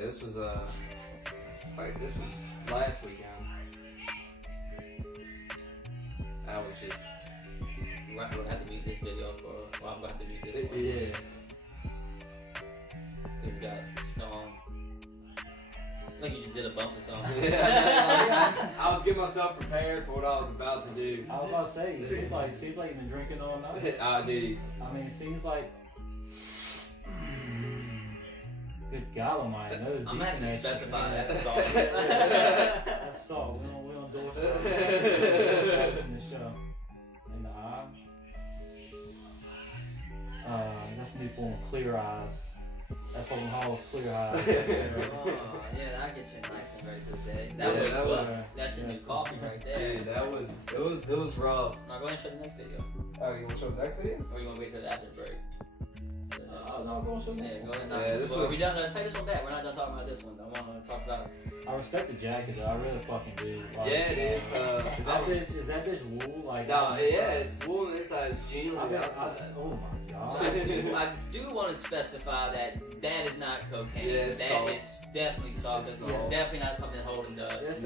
this was this was last weekend. I was just. We're gonna have to mute this video for. Well, I'm gonna have to mute this one. Yeah. We've got a song. Like you just did a bump or something. I was getting myself prepared for what I was about to do. I was about to say, it seems like you've been drinking all night. I do. I mean, it seems like. Good God Almighty, those. I'm gonna have to specify that salt. That's salt. We don't endorse that in the show. In the eye. That's a new form of Clear Eyes. That's Holden Hall's Clear Eyes. Oh, yeah, that gets you nice and ready for the day. That's your new coffee right there. Dude, it was rough. Now go ahead and show the next video. Oh, you want to show the next video? Or you want to wait till the after break? No, go on, show me. Yeah, go ahead. We done. Play this one back. We're not done talking about this one. I want to talk about. I respect the jacket though. I really fucking do. Like, Yeah, dude. Is that bitch wool? Like, no, yeah, it's wool on the inside, it's jean on the outside. Oh my God. So I do want to specify that is not cocaine. Yeah, that is definitely salt. It's definitely not something Holden does.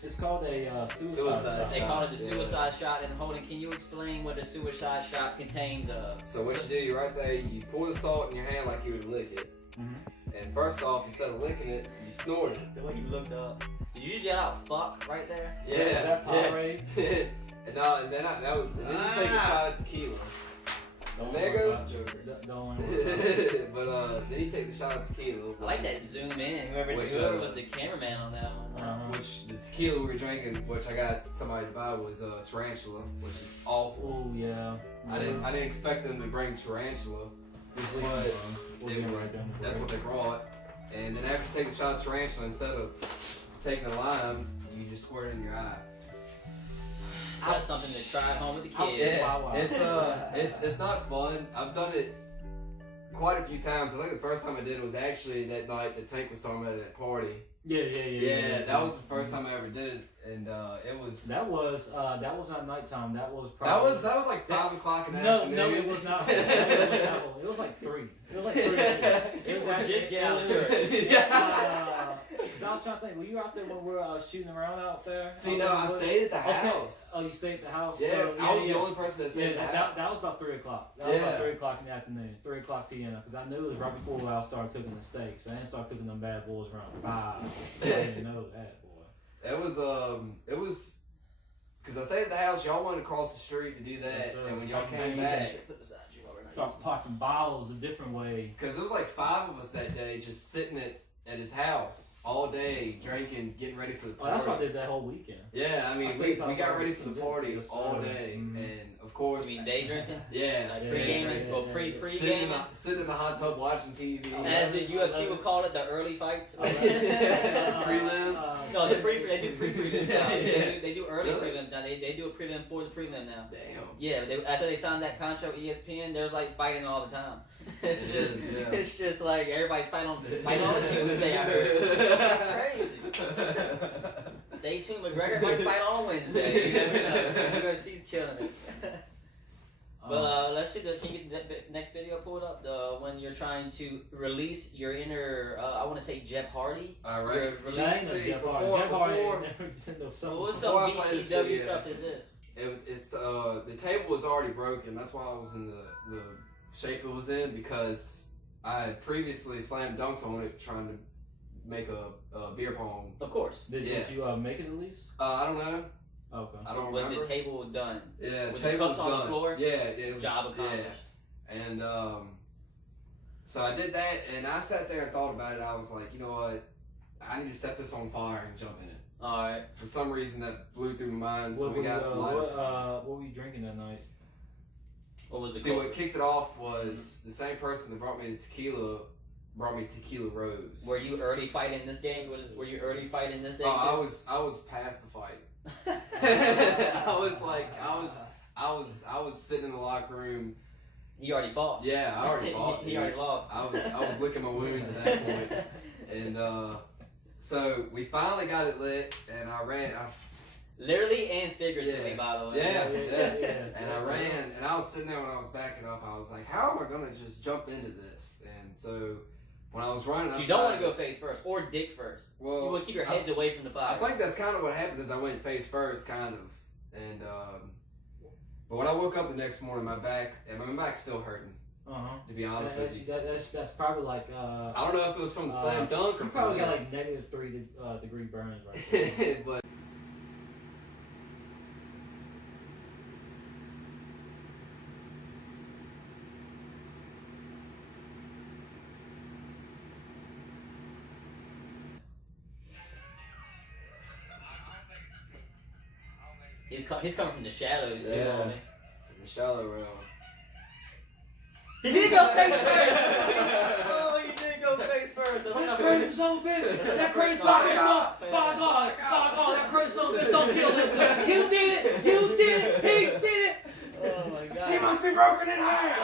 It's called a suicide shot. They call it the suicide shot. And Holden, can you explain what a suicide shot contains of? So what you do, you're right there, you pour the salt in your hand like you would lick it. Mm-hmm. And first off, instead of licking it, you snort it. The way you looked up. Did you just yell out "fuck" right there? Yeah. Is that Powerade? And then you take a shot of tequila. And there goes Joker. But then you take the shot of tequila. I like that zoom in. Whoever was the cameraman on that one. Which the tequila we were drinking, which I got somebody to buy, was tarantula, which is awful. Oh yeah. I didn't expect them to bring tarantula, but that's what they brought. And then after you take a shot of tarantula, instead of taking a lime, you just squirt it in your eye. So that's something to try at home with the kids. Yeah, it's not fun. I've done it quite a few times. I think the first time I did it was actually that night that Tank was talking about at that party. Yeah. That was the first time I ever did it, and it was. That was not nighttime. That was probably. That was like 5 o'clock in the afternoon. No, it was not. It was like 3. It was like 3. It was just get out of church. Because I was trying to think, were you out there when we were shooting around out there? See, no, I stayed at the house. Oh, you stayed at the house? Yeah, so, I was the only person that stayed at the house. That was about 3 o'clock. That was about 3 o'clock in the afternoon. 3 o'clock p.m. Because I knew it was right before I started cooking the steaks. I didn't start cooking them bad boys around 5. I didn't know that, boy. It was, because I stayed at the house, y'all went across the street to do that, Yes, and when y'all came back, start popping bottles a different way. because there was like 5 of us that day just sitting at his house all day, drinking, getting ready for the party. Oh, that's what I did that whole weekend. Yeah, I mean, we got ready for the party all day, and of course... You mean day drinking? Yeah. Pre-gaming? Or pre-gaming? Sitting in the hot tub watching TV. As the UFC would call it, the early fights. Prelims? No, they do pre-prelims now. They do early prelims now. They do a prelim for the prelim now. Damn. Yeah, after they signed that contract with ESPN, there's like fighting all the time. It's just like everybody's fighting on Tuesday, I heard. That's crazy. Stay tuned, McGregor might fight on Wednesday. You never know. UFC's killing it. But let's see. Can you get the next video pulled up? When you're trying to release your inner, I want to say Jeff Hardy. All right. That ain't no Jeff Hardy. Jeff Hardy ain't never seen no what some BCW stuff is this? It's the table was already broken. That's why I was in the shape it was in, because I had previously slam dunked on it trying to make a beer pong. Of course. Did you make it at least? I don't know. Okay. I don't remember. Was the table done? Yeah, was the table was on done. The floor? Yeah, it was, job accomplished. Yeah. And so I did that, and I sat there and thought about it. I was like, you know what? I need to set this on fire and jump in it. All right. For some reason, that blew through my mind. So what were you drinking that night? What was the what kicked it off was the same person that brought me the tequila. Brought me Tequila Rose. Were you early fighting this game? Were you early fighting this day? I was past the fight. I was sitting in the locker room. He already fought. Yeah, I already fought. he already lost. I was licking my wounds at that point. And so we finally got it lit, and I ran. Literally and figuratively, by the way. Yeah. And I ran, and I was sitting there when I was backing up. I was like, how am I gonna just jump into this? And so when I was running outside. You don't want to go face first or dick first. Well, you want to keep your heads away from the fire. I think that's kind of what happened is I went face first, kind of. And, but when I woke up the next morning, my back's still hurting. To be honest with you. That's probably like, I don't know if it was from the slam dunk or you from probably got this. like -3 degree burns right there. But He's coming from the shadows too, Yeah. homie. the shallow realm. He did go face first! Oh, he did go face first. That crazy son of a bitch! That crazy son of a bitch! By God! That crazy son of a bitch! Don't kill himself! You did it! You did it! He did it! Oh my God. He must be broken in half!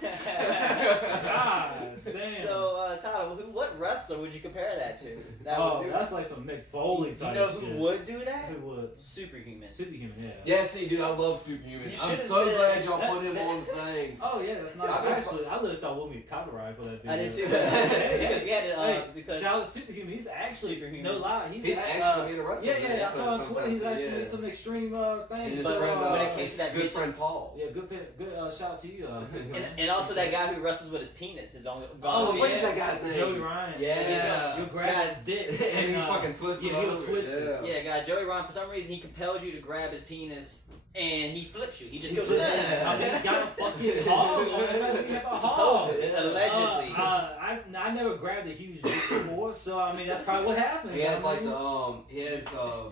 God damn. So, Tyler, what wrestler would you compare that to? That's like some Mick Foley type You know shit. who would do that? Who would? Superhuman. Superhuman, yeah. Yeah, see, dude, I love Superhuman. You I'm should've so said glad y'all that- put him on the thing. Oh yeah, that's nice. Actually, I really thought we'd be copyright for that video. I did too. Because shout out to Superhuman. He's actually Superhuman. no lie. He's actually gonna be in a wrestling Yeah, video, I saw on so Twitter. He's sometimes, actually yeah. in some extreme And things. his But, friend, when it came to that good bitch- friend Paul. Yeah, good shout out to you. and also that guy who wrestles with his penis is on. Oh, gone. what is that guy's name? Joey Ryan. Yeah. You grab his dick And you fucking twist him he'll over. twist it. Yeah. Yeah, guy Joey Ryan. For some reason, he compels you to grab his penis, and he flips you. He just goes. I mean, he got a fucking hog on it. He have a hog. Allegedly. I never grabbed a huge dick before, so I mean that's probably what happened. He has like I mean,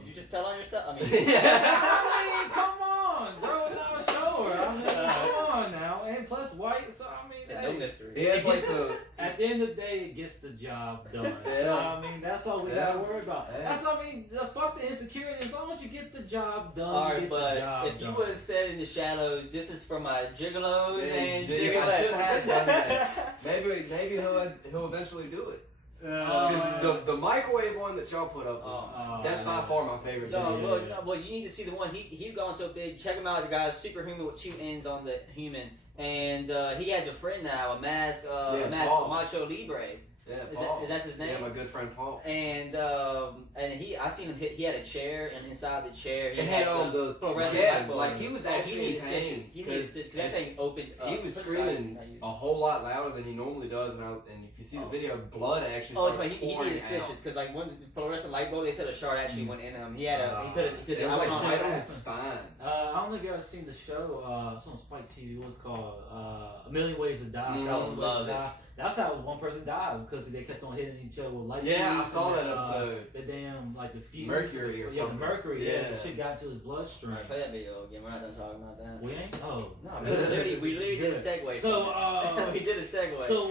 You just tell on yourself. I mean, I mean, come on, bro, now show her. I mean, come on now, and plus white, so I mean, no mystery. He has like the. at the end of the day, it gets the job done. Yeah. So, I mean, that's all we gotta worry about. Yeah. That's I mean, fuck the insecurity. As long as you get the job done, All you right, get but the job if you done. would have said in the shadows, this is for my gigolos Yeah, and I gigolettes. should have done that. Maybe he'll eventually do it. Because the microwave one that y'all put up, that's by far my favorite. Well, you need to see the one. He's gone so big. Check him out. The guy's superhuman with 2 ends on the human, and he has a friend now, a mask Paul. Macho Libre. Yeah, Paul. That's his name? Yeah, my good friend Paul. And I seen him hit. He had a chair, and inside the chair he It had had the fluorescent yeah, light bulb. like he was actually he in pain. He needed stitches. That thing opened. He was screaming a whole lot louder than he normally does, and if you see the video, blood actually Oh, starts he pouring needed out. stitches because like one fluorescent light bulb. They said a shard actually went in him. He had he put it because It was like don't know right what on his happened. spine. I don't think I've ever seen the show. It's on Spike TV. What's it called? A Million Ways to Die. Mm, Thousand Ways to love it. Die. That's how one person died because they kept on hitting each other with light. Yeah, I tubes saw and, that episode. The damn like the fuse. Mercury or something. Yeah, the mercury. Yeah, Yeah. the shit got into his bloodstream. Alright, play that video again. We're not done talking about that. We ain't. Oh No, we literally did a segue. So we did a segue. So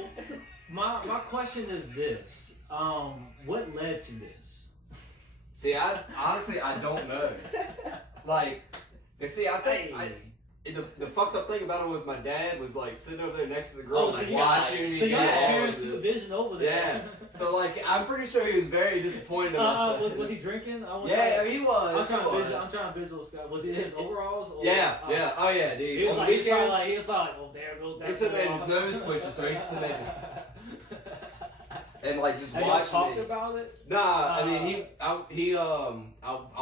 my question is this: what led to this? See, I honestly I don't know. Like, see, I think the fucked up thing about it was my dad was like sitting over there next to the girl, like watching me. So you do got all of parents' this. supervision over there. Yeah. So like, I'm pretty sure he was very disappointed in myself. Was he drinking? Yeah, he was. I'm trying he was. to visual Scott. Was it his overalls? Or, Yeah, yeah. Oh yeah, dude. He was On like, the he was weekends, probably like, oh, there goes that. he's sitting there and his overall. nose twitches, so he's sitting there and like just Have y'all watching talked me. about it? Nah, I mean I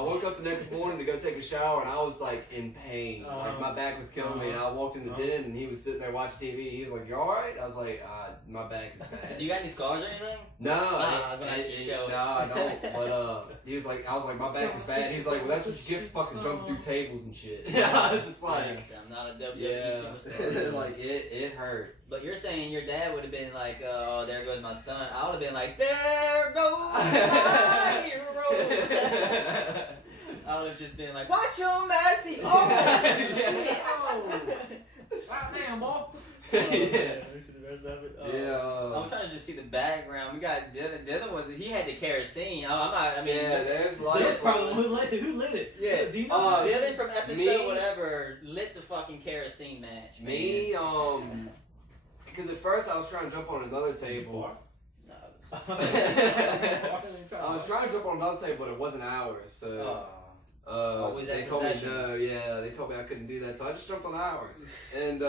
woke up the next morning to go take a shower and I was like in pain. Like my back was killing me and I walked in the den and he was sitting there watching TV. He was like, "You alright?" I was like, my back is bad." You got any scars or anything? No, I'm gonna have to show it. no, I don't. But he was like, I was like, my back is bad. He's like, well, that's what you get for fucking jumping through tables and shit. Yeah, I was just like, I'm not a WWE yeah, superstar. like it hurt. But you're saying your dad would have been like, oh, there goes my son. I would have been like, there goes my hero. I would have just been like, watch your Massey. Oh, shit. Wow, damn, boy. Yeah. I'm trying to just see the background. We got Dylan was he had the kerosene. I mean, Yeah, there's That's lights. probably who lit it. Yeah. Do you know? Dylan from episode me- whatever lit the fucking kerosene match. Man. Me, because at first I was trying to jump on another table. No. I was trying to jump on another table, but it wasn't ours. So was that they told me possession? no. Yeah, they told me I couldn't do that. So I just jumped on ours, and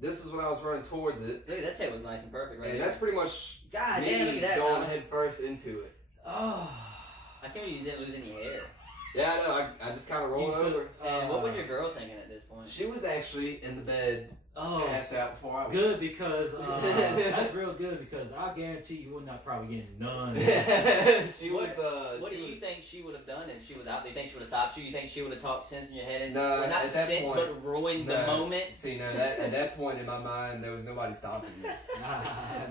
this is when I was running towards it. Look, that tape was nice and perfect, right? And that's pretty much God me damn, look at that. going head first into it. Oh. I can't believe you didn't lose any hair. Yeah, I know. I just kind of rolled over. And what was your girl thinking at this point? She was actually in the bed, passed out before I was. Good, because that's real good, because I guarantee you would not probably get none. She was. What do you think she would have done if she was out there? You think she would have stopped you? You think she would have talked sense in your head? No, or not at that sense, point, but ruined the moment? See, no, that at that point in my mind, there was nobody stopping me.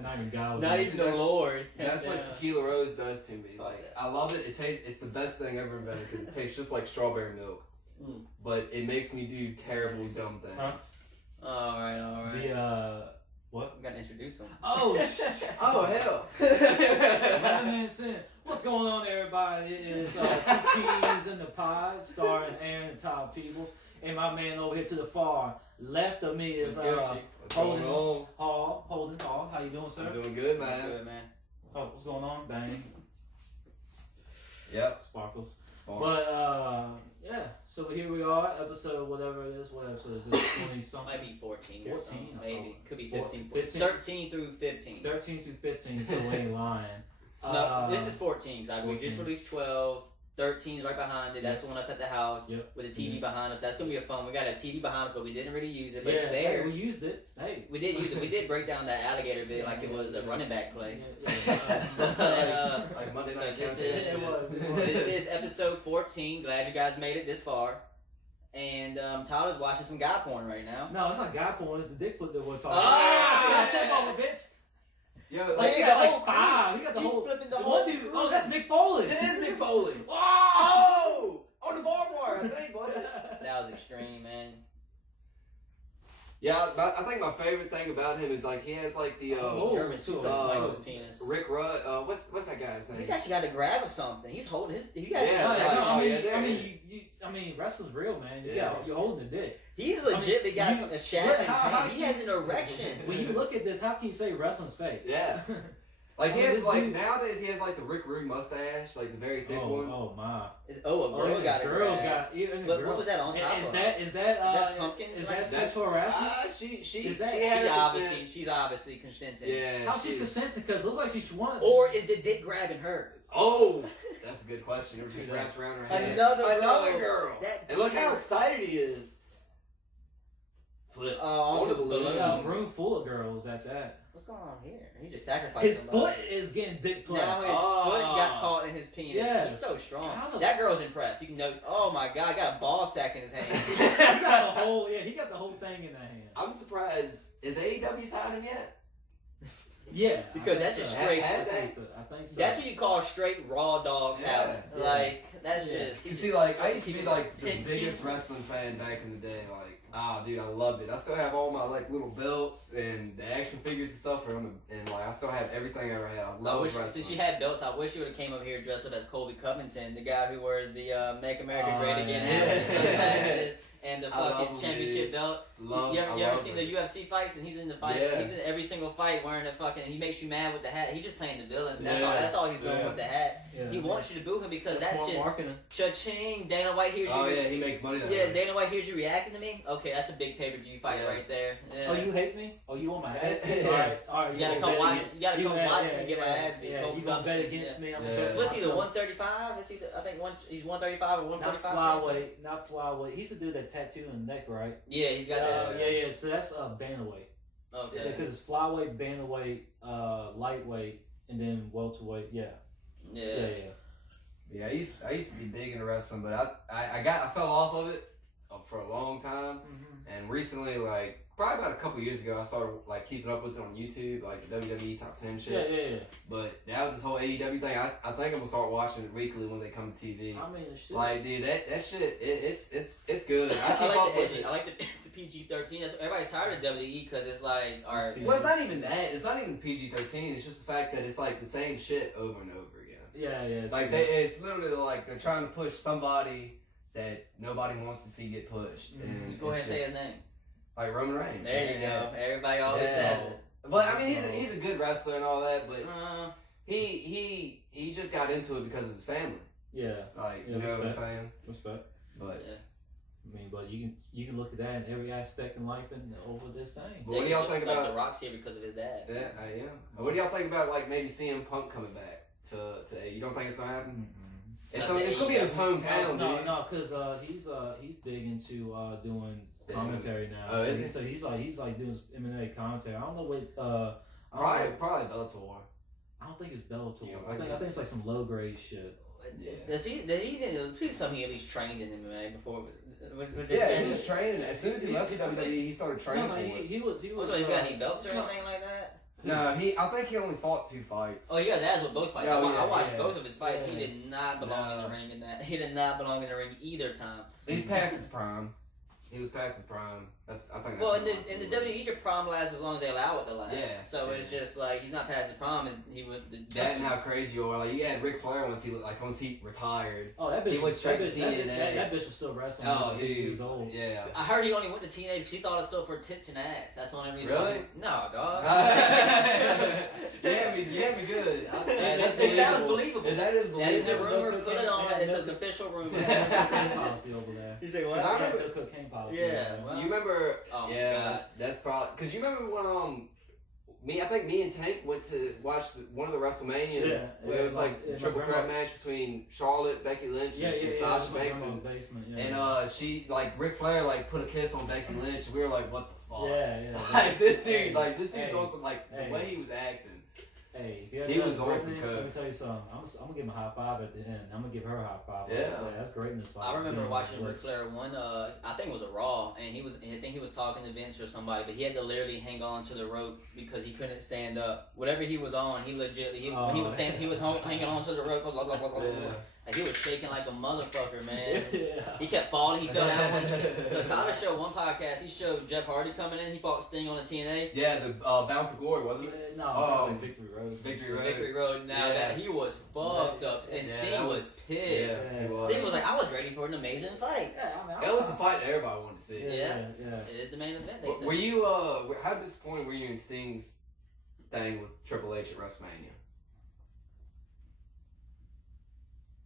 Not even God. Not even the Lord. That's what Tequila Rose does to me. Like, I love it. It's the best thing ever invented because it tastes just like strawberry milk, but it makes me do terrible, dumb things. Huh? All right. The what? We gotta introduce him. Oh, oh hell! Man saying, what's going on, everybody? It is Two Keys in the Pod, starring Aaron and Todd Peebles, and my man over here to the far left of me is Holden Hall. Holden Hall, how you doing, sir? I'm doing good, man. Good, man. Oh, what's going on? Bang. Yep. Sparkles. But yeah, so here we are, episode whatever it is. What episode is it? 20 something? Might be 14. 14, maybe. Could be 15. 15. 13 through 15. 13 to 15, so we ain't lying. No, this is 14. We 14. just released 12. 13 is right behind it. That's the one that's at the house with the TV behind us. That's gonna be a fun. We got a TV behind us, but we didn't really use it. But it's there. Hey, we used it. Hey, we did use it. We did break down that alligator bit like it was a running back play. Like Monday Night This is episode 14. Glad you guys made it this far. And Tyler's watching some guy porn right now. No, it's not guy porn. It's the dick flip that we're talking about. Oh, bitch. Yo, like, you got like 5. You got the He's whole. flipping the whole. Oh, that's Mick Foley. It is Mick Foley. Oh! On the barbed wire, I think, wasn't it? That was extreme, man. Yeah, I think my favorite thing about him is like he has like the German suplex like his penis. Rick Rudd. What's that guy's name? He's actually got a grab of something. He's holding his. I mean, wrestling's real, man. You're holding the dick. He's legitly got a shaft in his hand. He has an erection. When you look at this, how can you say wrestling's fake? Yeah. Like he has like nowadays he has like the Rick Rude mustache, like the very thick one. Oh my! A girl got it. But what was that on top of? Is that pumpkin? Is that sexual harassment? She's obviously consenting. Yeah. How she's consenting? Because it looks like she's one. Or is the dick grabbing her? Oh, that's a good question. It just wraps around her head. Another girl. And look how excited he is. Flip. Onto the balloons. A room full of girls at that. What's going on here? He just sacrificed his foot is getting dick played. Now his foot got caught in his penis. Yes. He's so strong. That girl's impressed. You can know. Oh my God, he got a ball sack in his hand. He got the whole thing in that hand. I'm surprised. Is AEW signed him yet? Yeah, because that's just straight. I think so. That's what you call straight raw dog talent. Yeah. Like that's just. You see, like I used to be like the biggest wrestling fan back in the day. Like, dude, I loved it. I still have all my like little belts and the action figures and stuff from them, and like I still have everything I ever had. I love wrestling. Since you had belts, I wish you would have came up here dressed up as Colby Covington, the guy who wears the Make America Great Again hat, sunglasses, and the fucking championship belt. You ever seen the UFC fights? And he's in the fight. Yeah. He's in every single fight wearing the fucking. He makes you mad with the hat. He's just playing the villain. That's all he's doing with the hat. Yeah. He wants you to boo him because that's just marketing. Cha-ching. Dana White hears you. Oh yeah, he makes money that way. Yeah, Dana White hears you reacting to me. Okay, that's a big pay-per-view fight right there. Yeah. Oh, you hate me? Oh, you want my ass beat? All right. You gotta come watch. You gotta come watch me and get my ass beat. Yeah, you gonna bet against me? What's he, the 135? Is he? I think he's 135 or 145. Not flyweight. He's a dude that tattooed on the neck, right? Yeah, he's got that. Yeah. So that's bantamweight. Okay. Because it's flyweight, bantamweight, lightweight, and then welterweight. Yeah. I used to be big into wrestling, but I fell off of it for a long time, and recently, like probably about a couple years ago, I started like keeping up with it on YouTube, like the WWE Top 10 shit. Yeah. But now with this whole AEW thing, I think I'm gonna start watching it weekly when they come to TV. I mean, the shit. Like, dude, that shit, it's good. I like the edgy. I like the PG-13. Everybody's tired of WWE because it's like, all right. Well, it's not even that. It's not even the PG-13. It's just the fact that it's like the same shit over and over again. Yeah. Like it's literally like they're trying to push somebody that nobody wants to see get pushed. And just go ahead and say his name. Like Roman Reigns. There you go. Everybody always says it. But I mean, he's a good wrestler and all that. But he just got into it because of his family. Yeah. Like you know what I'm saying? Respect. But I mean, but you can look at that in every aspect in life and over this thing. What do y'all think about The Rock's here because of his dad? Yeah, I am. What do y'all think about like maybe CM Punk coming back to you don't think it's gonna happen? It's gonna be in his hometown, No, dude. no, because he's big into doing commentary now. Oh, is he? So he's like doing MMA commentary. I don't know what Probably Bellator. I don't think it's Bellator. You don't I think it's like some low grade shit. Yeah. Did he please tell me he at least trained in MMA before? Yeah, he was training. As soon as he left WWE, he started training for it. He was. He's got any belts or anything like that? No, I think he only fought 2 fights. Oh, yeah, that's what both fights. Yeah, I watched both of his fights. Yeah. He did not belong in the ring in that. He did not belong in the ring either time. He's past his prime. He was past his prime. I think that's well, in the WWE, your prime lasts as long as they allow it to last. Yeah. So it's just like he's not past his prime. He would. That and how crazy you are. Like you had Ric Flair once he retired. Oh, that bitch. He went straight to TNA. TNA. That bitch was still wrestling. Oh, dude. dude. He was old. Yeah. I heard he only went to TNA because he thought it stood for tits and ass. That's the only reason. Really? No, dog. You had me good. It sounds believable. That is believable. That is a rumor. Put it on. It's an official rumor. Cocaine policy over there. You say what? I remember- No cocaine policy. Yeah. over there. You remember? Oh, yeah, that's probably because you remember when I think me and Tank went to watch one of the WrestleManias where it was like a triple threat match between Charlotte, Becky Lynch, and Sasha Banks, and she like Ric Flair like put a kiss on Becky Lynch. We were like, what the fuck? Yeah. Like this dude's awesome. Like the way he was acting. Hey, he was on some Let coke. me tell you something. I'm gonna give him a high five at the end. I'm gonna give her a high five. Yeah. That's greatness. Like, I remember watching Ric Flair one. I think it was a Raw, and I think he was talking to Vince or somebody, but he had to literally hang on to the rope because he couldn't stand up. Whatever he was on, he legitly he was hanging on to the rope. Blah, blah, blah, blah, blah. Like he was shaking like a motherfucker, man. Yeah. He kept falling. He fell down. Tyler showed one podcast. He showed Jeff Hardy coming in. He fought Sting on the TNA. Yeah, the Bound for Glory, wasn't it? No, like Victory Road. Victory Road. Now that he was fucked up, and Sting was pissed. Yeah, Sting was like, "I was ready for an amazing fight." Yeah, I mean, that was the fight that everybody wanted to see. Yeah. It is the main event. They said. Were you how disappointed were you in Sting's thing with Triple H at WrestleMania?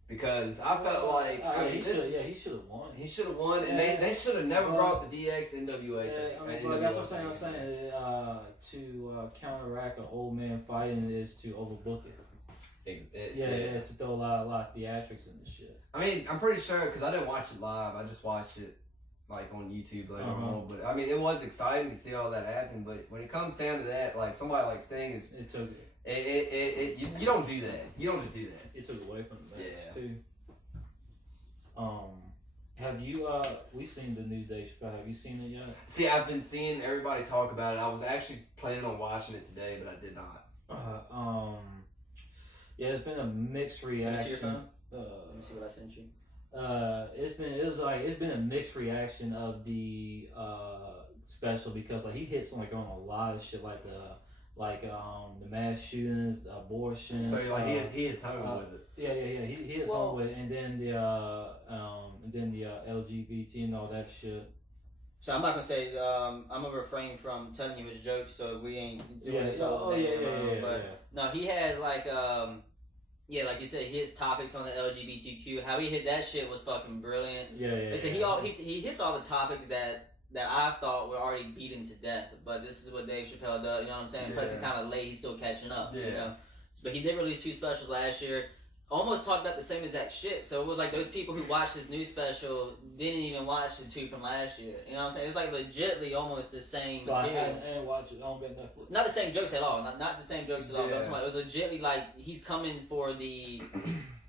Because I felt like he should have won. He should have won, and they should have never brought the DX NWA thing. But that's what I'm saying. To counteract an old man fighting is to overbook it. To throw a lot of theatrics in the shit. I mean, I'm pretty sure because I didn't watch it live. I just watched it like on YouTube later on. But I mean, it was exciting to see all that happen. But when it comes down to that, like somebody like Sting is, you don't do that. You don't just do that. It took away from the match too. Have you we seen the new Dave Chappelle? Have you seen it yet? See, I've been seeing everybody talk about it. I was actually planning on watching it today, but I did not. Yeah, it's been a mixed reaction. Let me see what I sent you. It's been a mixed reaction of the special because like he hits on a lot of shit like the mass shootings, the abortion. So he hits home with it. Yeah. He hits home with it, and then the LGBT and all that shit. So I'm not gonna say I'm gonna refrain from telling you his jokes, so we ain't doing this all But no, he has like you said, his topics on the LGBTQ. How he hit that shit was fucking brilliant. They said he hits all the topics that I thought were already beaten to death, but this is what Dave Chappelle does. You know what I'm saying? Plus he's kind of late. He's still catching up. Yeah. You know? But he did release 2 specials last year. Almost talked about the same exact shit. So it was like those people who watched his new special didn't even watch his 2 from last year. You know what I'm saying? It's like legitly almost the same material. I didn't watch it. I don't get Netflix. Not the same jokes at all. Not the same jokes at all. It was legitly like he's coming for the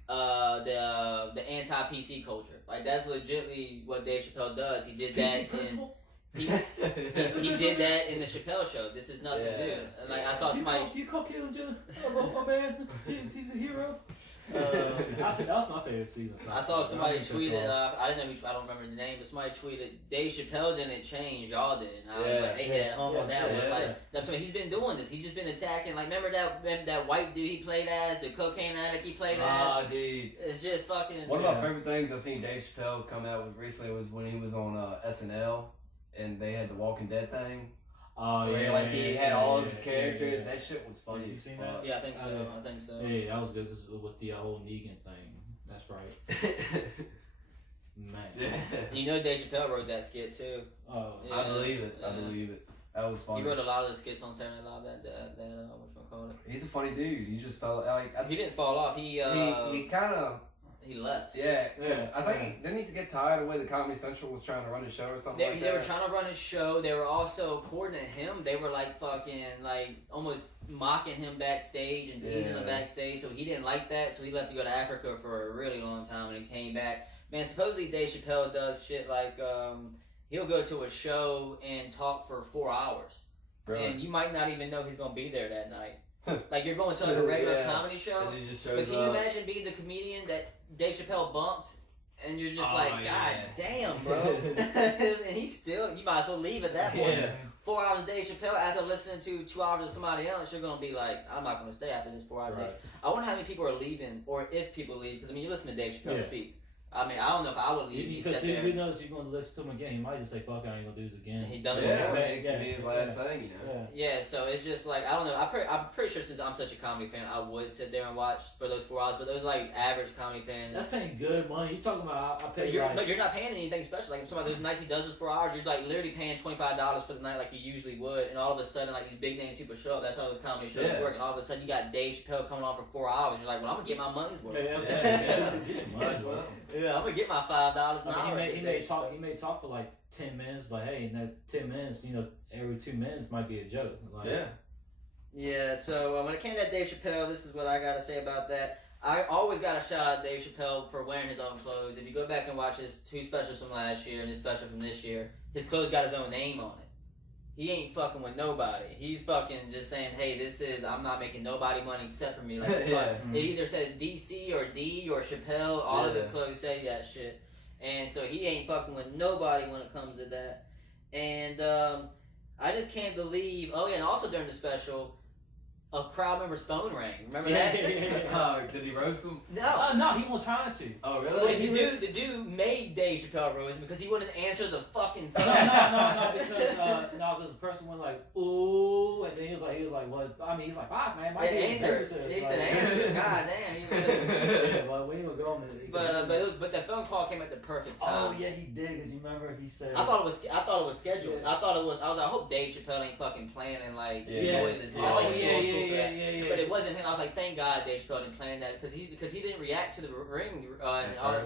anti-PC culture. Like that's legitly what Dave Chappelle does. He did that. He did that in the Chappelle show. This is nothing new. Like I saw somebody. You call Caleb Jenner a man? He's a hero. That was my favorite season. I saw somebody tweeted. I didn't know who. I don't remember the name, but somebody tweeted. Dave Chappelle didn't change. Y'all did. And I was like, they hit home on that one. Like that's what he's been doing. This. He's just been attacking. Like remember that white dude he played as, the cocaine addict he played as. Dude. It's just fucking. One of my favorite things I've seen Dave Chappelle come out with recently was when he was on SNL and they had the Walking Dead thing. He had all of his characters. Yeah. That shit was funny as fuck. Yeah, I think so. Yeah, that was good with the whole Negan thing. That's right. Man. You know Dave Chappelle wrote that skit too. Oh, yeah. I believe it. That was funny. He wrote a lot of the skits on Saturday Night Live. That whatchamacallit. He's a funny dude. He just fell like. He didn't fall off. He kind of. He left. Yeah, because I think didn't he get tired of the way the Comedy Central was trying to run his show or something like that? They were trying to run his show. They were also, according to him, they were like fucking like almost mocking him backstage and teasing him backstage. So he didn't like that. So he left to go to Africa for a really long time, and he came back. Man, supposedly Dave Chappelle does shit like he'll go to a show and talk for 4 hours, and you might not even know he's gonna be there that night. Like you're going to like a regular comedy show, and he just but can you imagine being the comedian that Dave Chappelle bumped, and you're just God damn, bro. And he's still, you might as well leave at that point. 4 hours of Dave Chappelle after listening to 2 hours of somebody else, you're gonna be like, I'm not gonna stay after this 4 hours. Right. I wonder how many people are leaving, or if people leave, because I mean you listen to Dave Chappelle speak. I mean, I don't know if I would leave. Because who knows if you're going to listen to him again. He might just say, fuck, I ain't going to do this again. He does it could be his last thing, you know? Yeah, so it's just like, I don't know. I'm pretty sure since I'm such a comedy fan, I would sit there and watch for those 4 hours. But those, like, average comedy fans. That's paying good money. You're talking about, I pay but you're not paying anything special. Like, I'm talking about those nights he does those 4 hours, you're, like, literally paying $25 for the night like you usually would. And all of a sudden, like, these big names people show up. That's how those comedy shows work. And all of a sudden, you got Dave Chappelle coming on for 4 hours. You're like, well, I'm going to get my money's worth. Yeah, I'm going to get my $5 an hour. He may talk for like 10 minutes, but hey, in that 10 minutes, you know, every 2 minutes might be a joke. Like, yeah. So when it came to Dave Chappelle, this is what I gotta say about that. I always gotta shout out Dave Chappelle for wearing his own clothes. If you go back and watch his 2 specials from last year and his special from this year, his clothes got his own name on it. He ain't fucking with nobody. He's fucking just saying, hey, I'm not making nobody money except for me. Like, it either says DC or D or Chappelle. All of his clothes say that shit. And so he ain't fucking with nobody when it comes to that. And I just can't believe. Oh yeah, and also during the special, a crowd member's phone rang. Remember that? Did he roast him? No. No, he wasn't trying to. Oh really? Well, the dude made Dave Chappelle roast him because he wouldn't answer the fucking phone. Because the person went like, ooh, and then he was like, what? I mean, he's like, fuck, man, my answer. He said answer. God damn. Yeah, but we ain't gonna go on the. But that phone call came at the perfect time. Oh yeah, he did. Cause you remember he said. I thought it was scheduled. Yeah. I was like, I hope Dave Chappelle ain't fucking planning like noises. Yeah. But it wasn't him. I was like, thank God Dave Chappelle didn't plan that because he didn't react to the ring. And I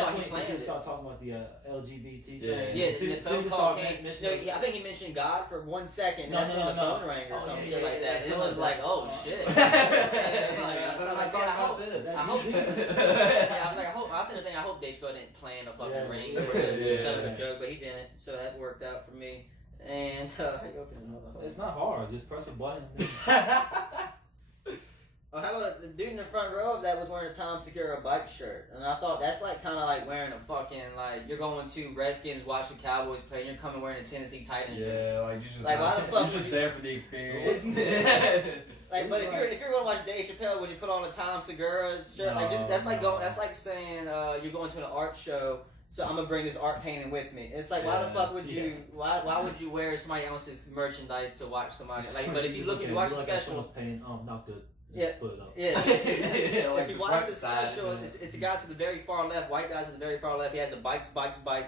thought he planned it. Start talking about the LGBT thing. Yeah. The phone call came. I think he mentioned God for 1 second. And that's when the phone rang or some shit like that. And it was like, oh shit. I hope Dave Chappelle didn't plan a fucking ring or to set up a joke, but he didn't. So that worked out for me. And it's not hard. Just press a button. Oh, how about the dude in the front row of that was wearing a Tom Segura bike shirt, and I thought that's like kind of like wearing a fucking like you're going to Redskins watch the Cowboys play, and you're coming wearing a Tennessee Titans shirt. Yeah, like you just like why the fuck you're just there for the experience. Like, but if you're gonna watch Dave Chappelle, would you put on a Tom Segura shirt? No, like that's like saying you're going to an art show. So I'm gonna bring this art painting with me. It's like, why the fuck would you? Why would you wear somebody else's merchandise to watch somebody? Like, but if you watch the special, not good. Yeah, put it up. Yeah. If you watch the special, it's a guy to the very far left, white guy to the very far left. He has a bike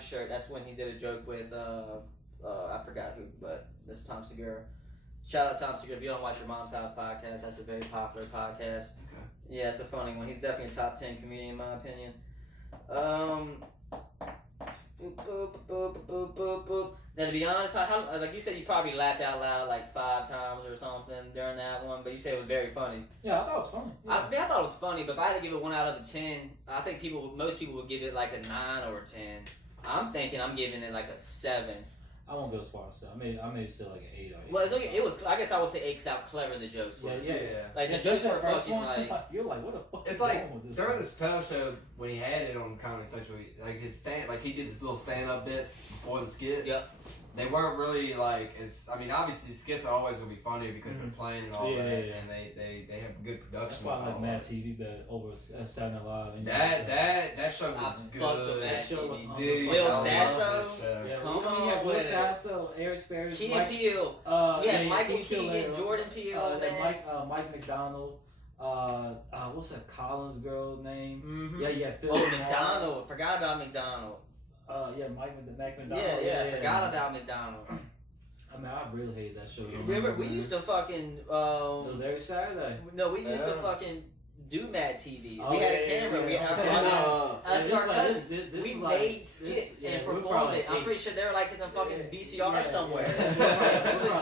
shirt. That's when he did a joke with I forgot who, but this is Tom Segura. Shout out Tom Segura. If you don't watch Your Mom's House podcast, that's a very popular podcast. Okay. Yeah, it's a funny one. He's definitely a top 10 comedian in my opinion. Now to be honest, like you said, you probably laughed out loud like 5 times or something during that one, but you said it was very funny. Yeah, I thought it was funny. Yeah. I thought it was funny, but if I had to give it 1 out of 10, I think most people would give it like a 9 or a 10. I'm thinking I'm giving it like a 7. I won't go as far as that. I may say like an 8 or 8. Well, it was. I guess I would say 8 because how clever the jokes were. Yeah. Like the jokes were fucking like. You're like, what the fuck? It's like during the Chappelle show when he had it on Comedy Central, like he did his little stand-up bits before the skits. Yep. They weren't really like obviously skits are always gonna be funny because they're playing and all that, and they have good production. That's why I like Mad TV better over Saturday Night Live. That show was good. That show was dude. Will Sasso. Come on, you had Will Sasso, Eric Sparrow, Key and Peele. Michael Keegan, Jordan Peele, Mike McDonald. what's that Collins girl name? Mm-hmm. Yeah, Phil. Oh, McDonald. Forgot about McDonald. Yeah, Mac McDonald. Yeah, forgot about McDonald. I mean, I really hate that show. Remember, we used to fucking. It was every Saturday. No, we used to fucking do Mad TV. Oh, we had a camera. We made skits and promoted it. I'm pretty sure they were like in the fucking VCR somewhere.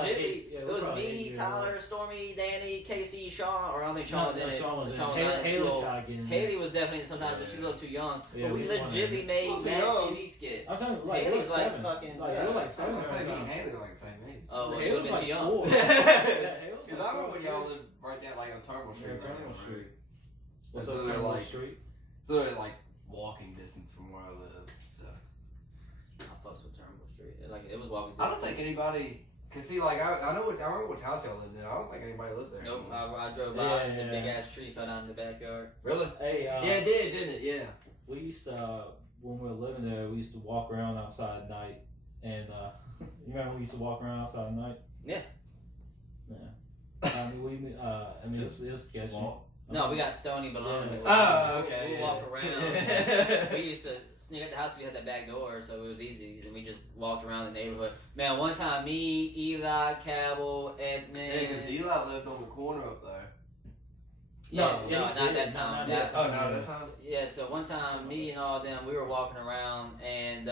It was me, Tyler, Stormy, Danny, Casey, Sean, or I don't think Sean was in it. Haley was definitely sometimes, but she's a little too young. But we legitimately made Mad TV skit. I'm telling you, like, Haley's like fucking. Like, it was like 7. I was saying me and Haley were like the same age. Oh, well, Haley a little was bit like too young. 4. Because I remember when y'all lived right down like on Turnbull Street. Yeah, Turnbull Street. What's so up, they're Turnbull like, Street? So they're like walking distance from where I live. So I fucks with Turnbull Street. Like it was walking. I don't think anybody. Cause see, like I remember which house y'all lived in. I don't think anybody lives there. Nope. Anymore. I drove by and the big ass tree fell down in the backyard. Really? Hey, yeah, it did, didn't it? Yeah. We used to when we were living there. We used to walk around outside at night, and you remember we used to walk around outside at night? Yeah. Yeah. I mean, it was sketchy. No, we got Stony below. Yeah. Oh, okay. We walk around. We used to sneak at the house. We had that back door, so it was easy. And we just walked around the neighborhood. Man, one time, me, Eli, Cabell, Edmund. Yeah, because Eli lived on the corner up there. No, not that time. Not that time. Yeah, so one time, me and all them, we were walking around, and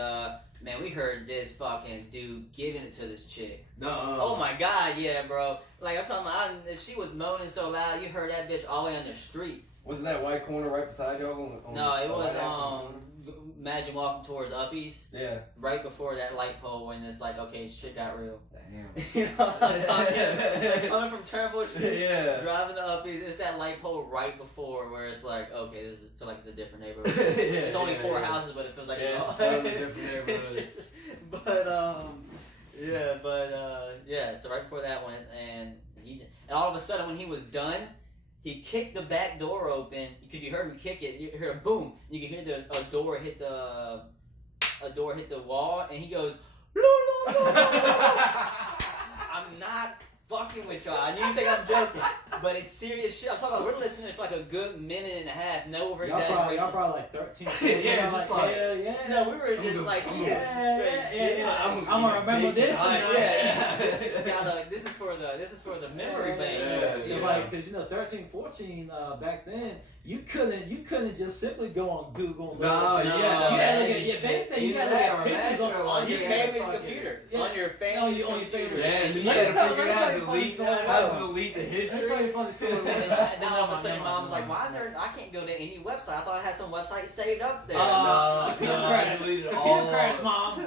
man, we heard this fucking dude giving it to this chick. No. Oh my god, yeah, bro. Like I'm talking about, she was moaning so loud, you heard that bitch all the way on the street. Wasn't that white corner right beside y'all? No, it was imagine walking towards Uppies. Yeah. Right before that light pole when it's like, okay, shit got real. Damn. You know what I'm talking? Coming from Turnbull Street, yeah. driving to Uppies, it's that light pole right before where it's like, okay, this feel like it's a different neighborhood. Yeah, it's only 4 houses, but it feels like it's a totally different neighborhood. So right before that one, and all of a sudden when he was done, he kicked the back door open because you heard him kick it. You heard a boom. You could hear a door hit the wall, and he goes, I'm not fucking with y'all. I know you think I'm joking, but it's serious shit. I'm talking about we're listening for like a good minute and a half, no over exaggeration. Y'all probably like 13. Yeah, just like hell yeah. No, we were just like I'm gonna remember this. This is for the memory bank. Yeah. Like, cause 13, 14 back then. You couldn't just simply go on Google. You had to look at your bank thing. You had to have pictures on your family's computer. On your family's computer. Yeah, and you had to figure out how to delete the history. Let me tell you a funny story. And then all of a sudden, Mom's like, "Why is there? I can't go to any website. I thought I had some website saved up there." I deleted all. Computer crash, Mom.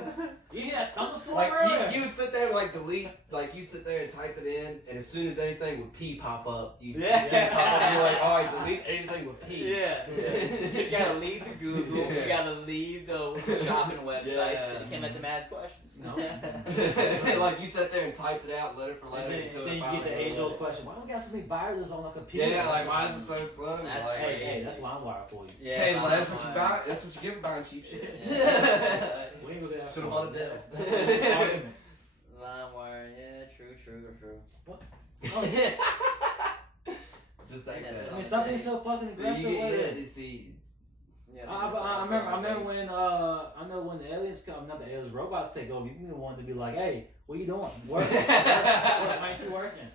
You hear that thunderstorm? Like you would sit there and like delete, like you'd sit there and type it in, and as soon as anything with P pop up, you'd see it pop up, and you're like, all right, delete anything with P. Yeah. You gotta leave the Google. You gotta leave the shopping websites. You can't let them ask questions. No. Like you sat there and typed it out letter for letter. And then you get the age-old question: why we got so many viruses on the computer? Yeah, like why is it so slow? That's like, hey, that's LimeWire for you. Yeah, hey, that's what you buy. That's what you get for buying cheap shit. We ain't gonna get Should have bought a Dell. LimeWire, yeah, true. What? Just like Yeah, that. I mean, stop being so fucking aggressive with it. See. I remember when I know when the aliens come, not the aliens, robots take over. You can be the one to be like, "Hey, what are you doing? Working? Ain't you working?"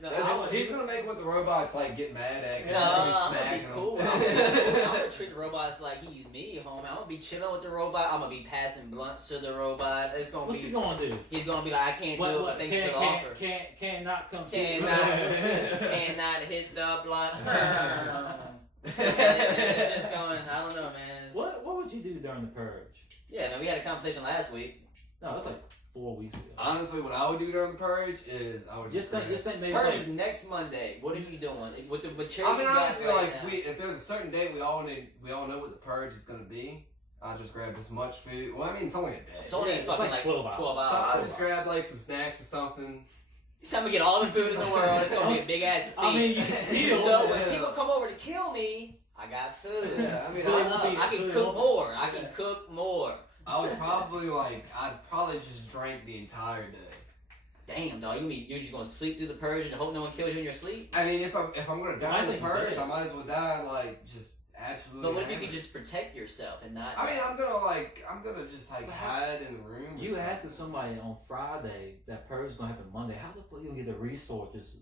He's gonna make what the robots like get mad at. I'm gonna be cool. I'm gonna treat the robots like he's me, homie. I'm gonna be chilling with the robot. I'm gonna be passing blunts to the robot. It's gonna What's he gonna do? He's gonna be like, I can't do it, but thank you for the offer. Cannot come. Cannot hit the blunt. Just going, I don't know, man. What would you do during the purge? Yeah, man, we had a conversation last week. No, that's like 4 weeks ago. Honestly, what I would do during the purge is I would just think maybe purge is next Monday. What are you doing with the material? I mean, honestly, like now? if there's a certain date we all know what the purge is gonna be. I'll just grab as much food. Well, I mean, it's only a day. It's only fucking like 12 hours. So I'll just grab like some snacks or something. It's time to get all the food in the world. It's gonna be a big ass feast. I mean, you can steal. So when people come over to kill me, I got food. Yeah, I mean, I can cook more. I can cook more. I would probably I'd probably just drink the entire day. Damn, dog, you're just gonna sleep through the purge and hope no one kills you in your sleep? I mean, if I'm gonna die in the purge, I might as well die like just absolutely. But what if you could just protect yourself and not? I mean, I'm gonna just like hide in the room. You asked somebody on Friday that purge is gonna happen Monday. How the fuck you gonna get the resources?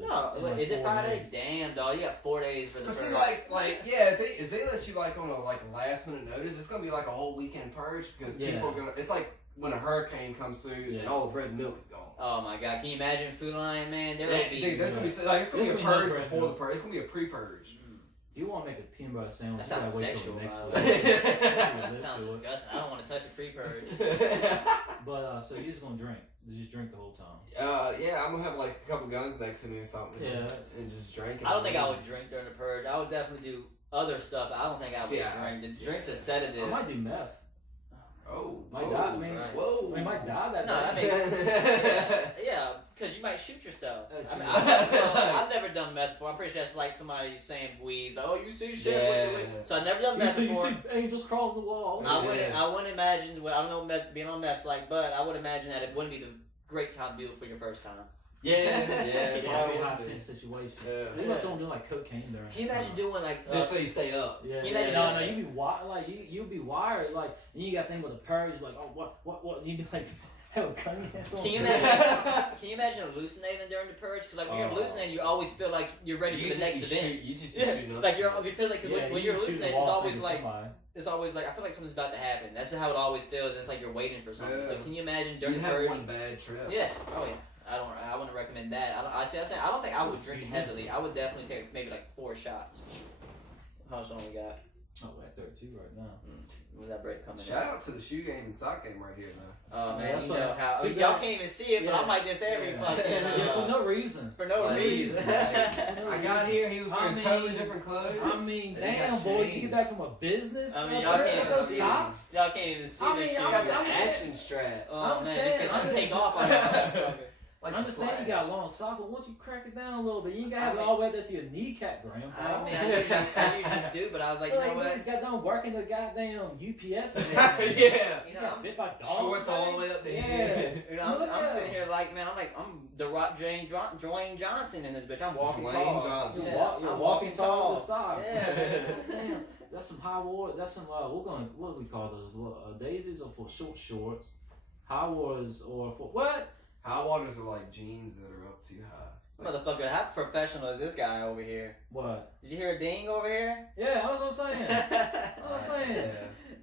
No, like is it 5 days? days? Damn, dog, you got 4 days for the. But purge. see, yeah, if they let you like on a like last minute notice, it's gonna be like a whole weekend purge because people are gonna. It's like when a hurricane comes through and all the bread and milk is gone. Oh my god, can you imagine Food Lion, man? They're gonna be. Dude, there's gonna be like it's gonna be a purge before the purge. It's gonna be a pre-purge. If you want to make a peanut butter sandwich, That sounds you gotta wait sexual. till next That week. sounds disgusting. I don't want to touch a pre-purge. But so you're just gonna drink? You just drink the whole time? Yeah, I'm gonna have like a couple guns next to me or something. Yeah. And just drink. I don't think I would drink during the purge. I would definitely do other stuff. I don't think I would drink. The drink's a sedative. I might do meth. Oh, might die. I mean, whoa. I might die that No, I day. mean, yeah, because you might shoot yourself. I mean, I've never done meth before. I'm pretty sure that's like somebody saying weeds. Like, oh, you see shit. Yeah. So I've never done meth before. You see angels crawling the wall. I wouldn't imagine. Well, I don't know what meth, being on meth's like, but I would imagine that it wouldn't be the great time to do it for your first time. Yeah. Probably a high tense situation. They must all do like cocaine during. Can you imagine doing like just so you stay up? Yeah. Can you imagine No, you be wired. Like you be wired. Like and you got thing with the purge. Like what? And you be like, hell, Can you imagine hallucinating during the purge? Because like when you're hallucinating, you always feel like you're ready for the next event. You just be shooting up. Like you feel like when you're hallucinating, it's always like. Somebody. It's always like I feel like something's about to happen. That's how it always feels. It's like you're waiting for something. So can you imagine during the purge? You have one bad trip. Yeah. Oh yeah. I wouldn't recommend that. I'm saying I don't think I would drink heavily. I would definitely take maybe like 4 shots. How much long we got? Oh, we're at 32 right now. With that break coming Shout out to the shoe game and sock game right here, though. Oh man, you know how y'all can't even see it, but I'm like this every fucking. For no reason. For no reason. I got here, he was wearing totally different clothes. I mean, damn, boy, you get back from a business. I mean, y'all can't even see socks. Y'all can't even see this shit. You got the action strap. Oh man, just because I take off on that. Like I understand you got long socks, but once you crack it down a little bit, you ain't gotta have it all the way there to your kneecap, Graham. I mean, I usually do, but I was like, you know what? He's got done working the goddamn UPS and yeah. You know, bit by dogs. Shorts all the way up there. Yeah. You know, I'm sitting here like, man, I'm the Rock Dwayne Johnson in this bitch. I'm walking tall. Johnson. You're walking tall with the socks. Yeah. Damn. That's some high war. That's some. What do we call those? Daisies are for short shorts. High waters or for what? High waters are like jeans that are up too high. Motherfucker, how professional is this guy over here? What? Did you hear a ding over here? Yeah, that's what I'm saying. That's what I'm saying.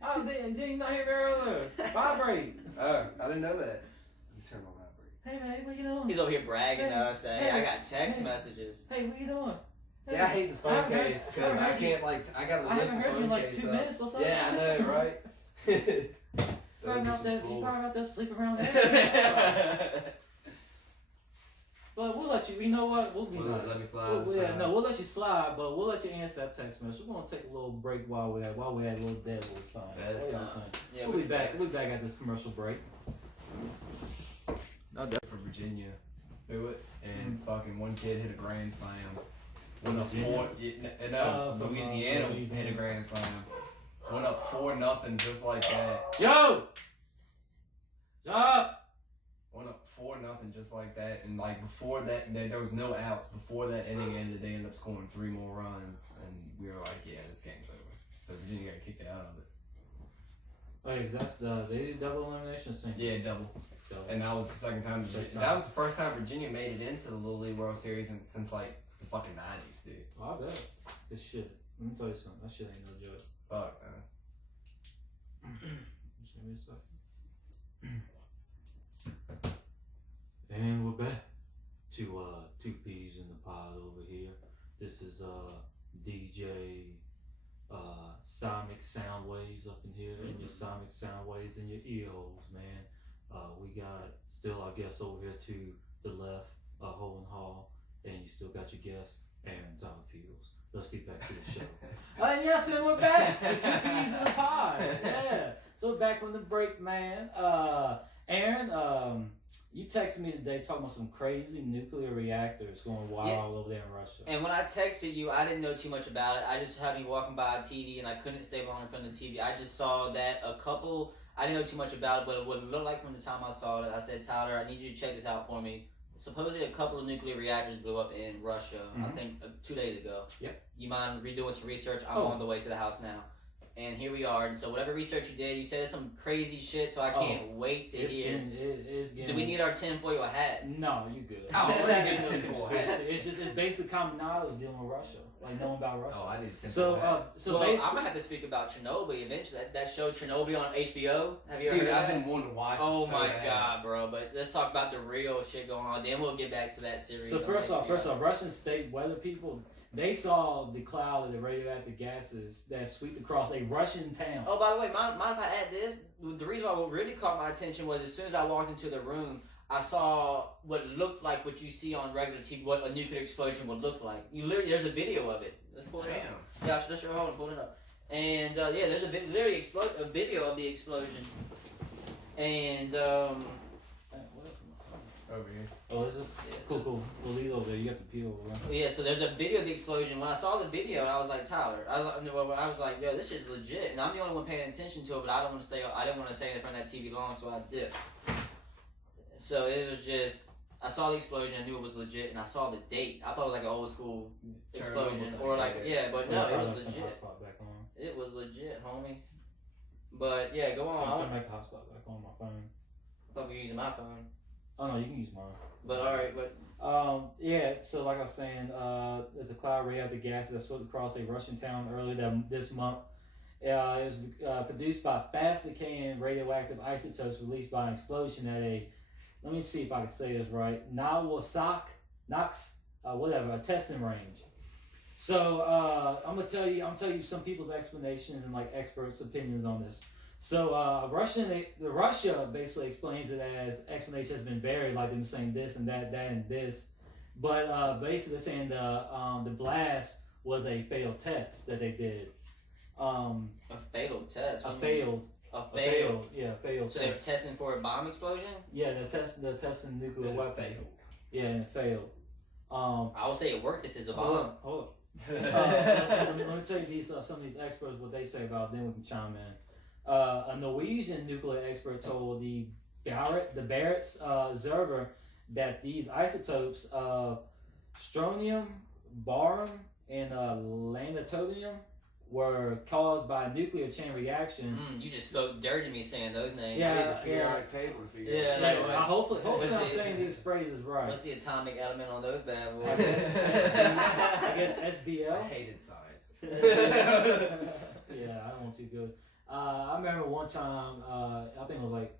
Yeah. I ding not here earlier. Vibrate. Oh, I didn't know that. You turn on vibrate. Hey man, what you doing? He's over here bragging to us saying, hey, I got text messages. Hey, what you doing? See, I hate this phone case because I can't I gotta lift the phone case. I haven't heard you in like 2 minutes. What's up? Yeah, I know, right? You probably out there sleeping around there. But we'll let you. You know what? We'll be nice. Let me slide. We'll let you slide, but we'll let you answer that text message. We're gonna take a little break while we're at a little dead little sign. What do y'all think? Yeah, we'll be back. We'll be back at this commercial break. Not that for Virginia. Do it. And fucking one kid hit a grand slam. Went up 4. Louisiana hit a grand slam. Went up 4-0 just like that. Yo! Stop! Went up 4-0 just like that, and like before that, there was no outs. Before that inning ended, they ended up scoring 3 more runs, and we were like, "Yeah, this game's over." So Virginia got kicked out of it. Oh yeah, 'cause they did double elimination thing. Yeah, double. And that was the second time. That was the first time Virginia made it into the Little League World Series since like the fucking 90s, dude. Oh, I bet. This shit. Let me tell you something. That shit ain't no joke. Fuck, man. Just give me a second. And we're back to 2 Peas in the Pod over here. This is DJ Sonic Sound Waves up in here, and your Sonic Sound Waves in your ear holes, man. We got still our guest over here to the left, Holden Hall, and you still got your guest, Aaron Torpedoes. Let's get back to the show. And yes, and we're back to 2 Peas in the Pod. Yeah. So we're back from the break, man. Aaron, you texted me today talking about some crazy nuclear reactors going wild all over there in Russia. And when I texted you, I didn't know too much about it. I just happened to be walking by a TV and I couldn't stay long in front of the TV. I just saw that a couple, I didn't know too much about it, but what it looked like from the time I saw it, I said, Tyler, I need you to check this out for me. Supposedly a couple of nuclear reactors blew up in Russia, I think 2 days ago. Yep. You mind redoing some research? I'm on the way to the house now. And here we are. And so whatever research you did, you said some crazy shit, so I can't wait to hear. Do we need our tinfoil hats? No, you good. Oh, let me get a tinfoil hat. It's basic common knowledge dealing with Russia, like knowing about Russia. Oh, I need a tinfoil hat. So I'm gonna have to speak about Chernobyl eventually. That show Chernobyl on HBO. Have you ever heard I've that? been wanting to watch it. Oh my god, bro! But let's talk about the real shit going on. Then we'll get back to that series. So first off, Russian state weather people. They saw the cloud of the radioactive gases that swept across a Russian town. Oh, by the way, mind if I add this? The reason why what really caught my attention was as soon as I walked into the room, I saw what looked like what you see on regular TV, what a nuclear explosion would look like. There's a video of it. Let's pull it up. Yeah, just hold and pull it up. And there's a video of the explosion. And over here. Oh, is it? Yeah, cool. We'll leave over there. You have to peel over. Yeah, so there's a video of the explosion. When I saw the video, I was like, Tyler, I was like, yo, this is legit. And I'm the only one paying attention to it, but I didn't want to stay in front of that TV long, so I dipped. So it was just, I saw the explosion, I knew it was legit, and I saw the date. I thought it was like an old school explosion, or like, but no, it was legit. It was legit, homie. But yeah, go on. I'm trying to make the hotspot back on my phone. I thought we were using my phone. Oh no, you can use mine. But alright, so like I was saying, there's a cloud of radioactive gases that swept across a Russian town earlier this month. It was produced by fast decaying radioactive isotopes released by an explosion at a, let me see if I can say this right, a testing range. So I'm gonna tell you some people's explanations and like experts' opinions on this. So Russia basically explains it as explanation has been varied, like them saying this and that and this, but basically they're saying the blast was a failed test that they did. A failed test. A failed test. So they were testing for a bomb explosion. Yeah, they're testing nuclear weapons. Failed. Yeah, and it failed. I would say it worked if it's a bomb. Hold up. Let me tell you some of these experts what they say about it, then we can chime in. A Norwegian nuclear expert told the Barrett's Observer that these isotopes of strontium, barium, and lanthanum were caused by a nuclear chain reaction. You just spoke dirty to me saying those names. Yeah. Table to figure yeah. Like, hopefully I'm saying these phrases right. What's the atomic element on those bad boys? I guess SBL. I hated science. Yeah, I don't want too good. I remember one time, I think it was like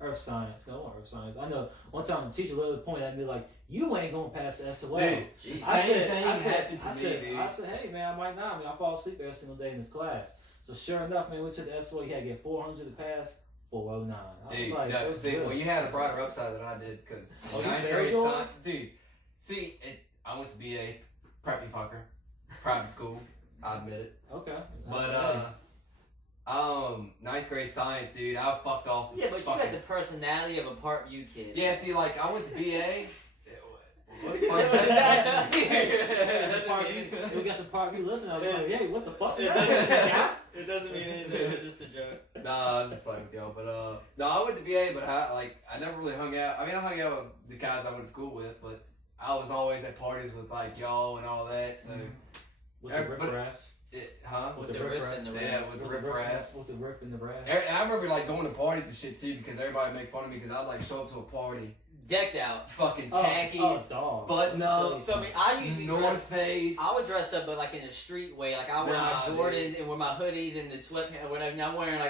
earth science. No, it wasn't earth science. I know one time the teacher literally pointed at me like, "You ain't gonna pass the SOL." Dude, same thing happened to me, dude. I said, "Hey man, I might not. I mean, I fall asleep every single day in this class." So sure enough, man, we took the SOL. You had to get 400 to pass. 409. Dude, was like, no, see, well, you had a brighter upside than I did because I went to BA, preppy fucker, private school. I admit it. Okay. But 9th grade science, dude, I fucked off. Yeah, but you got the personality of a Part U kid. Yeah, see, like I went to BA. What the We got some Part U listeners. I was like, hey, what the fuck? It doesn't mean anything. It's just a joke. Nah, I'm just playing with y'all. But no, I went to BA, but I never really hung out. I mean, I hung out with the guys I went to school with, but I was always at parties with like y'all and all that. So with the riff-raffs. With the riffs and the raps. Yeah, with the riff-raffs. With the riff and the raps. I remember like going to parties and shit too because everybody would make fun of me because I'd like show up to a party. Decked out. Fucking khakis, button ups. So I mean, I usually North Face. I would dress up, but like in a street way. Like I wear my Jordans and wear my hoodies and the sweatpants or whatever. Now I'm wearing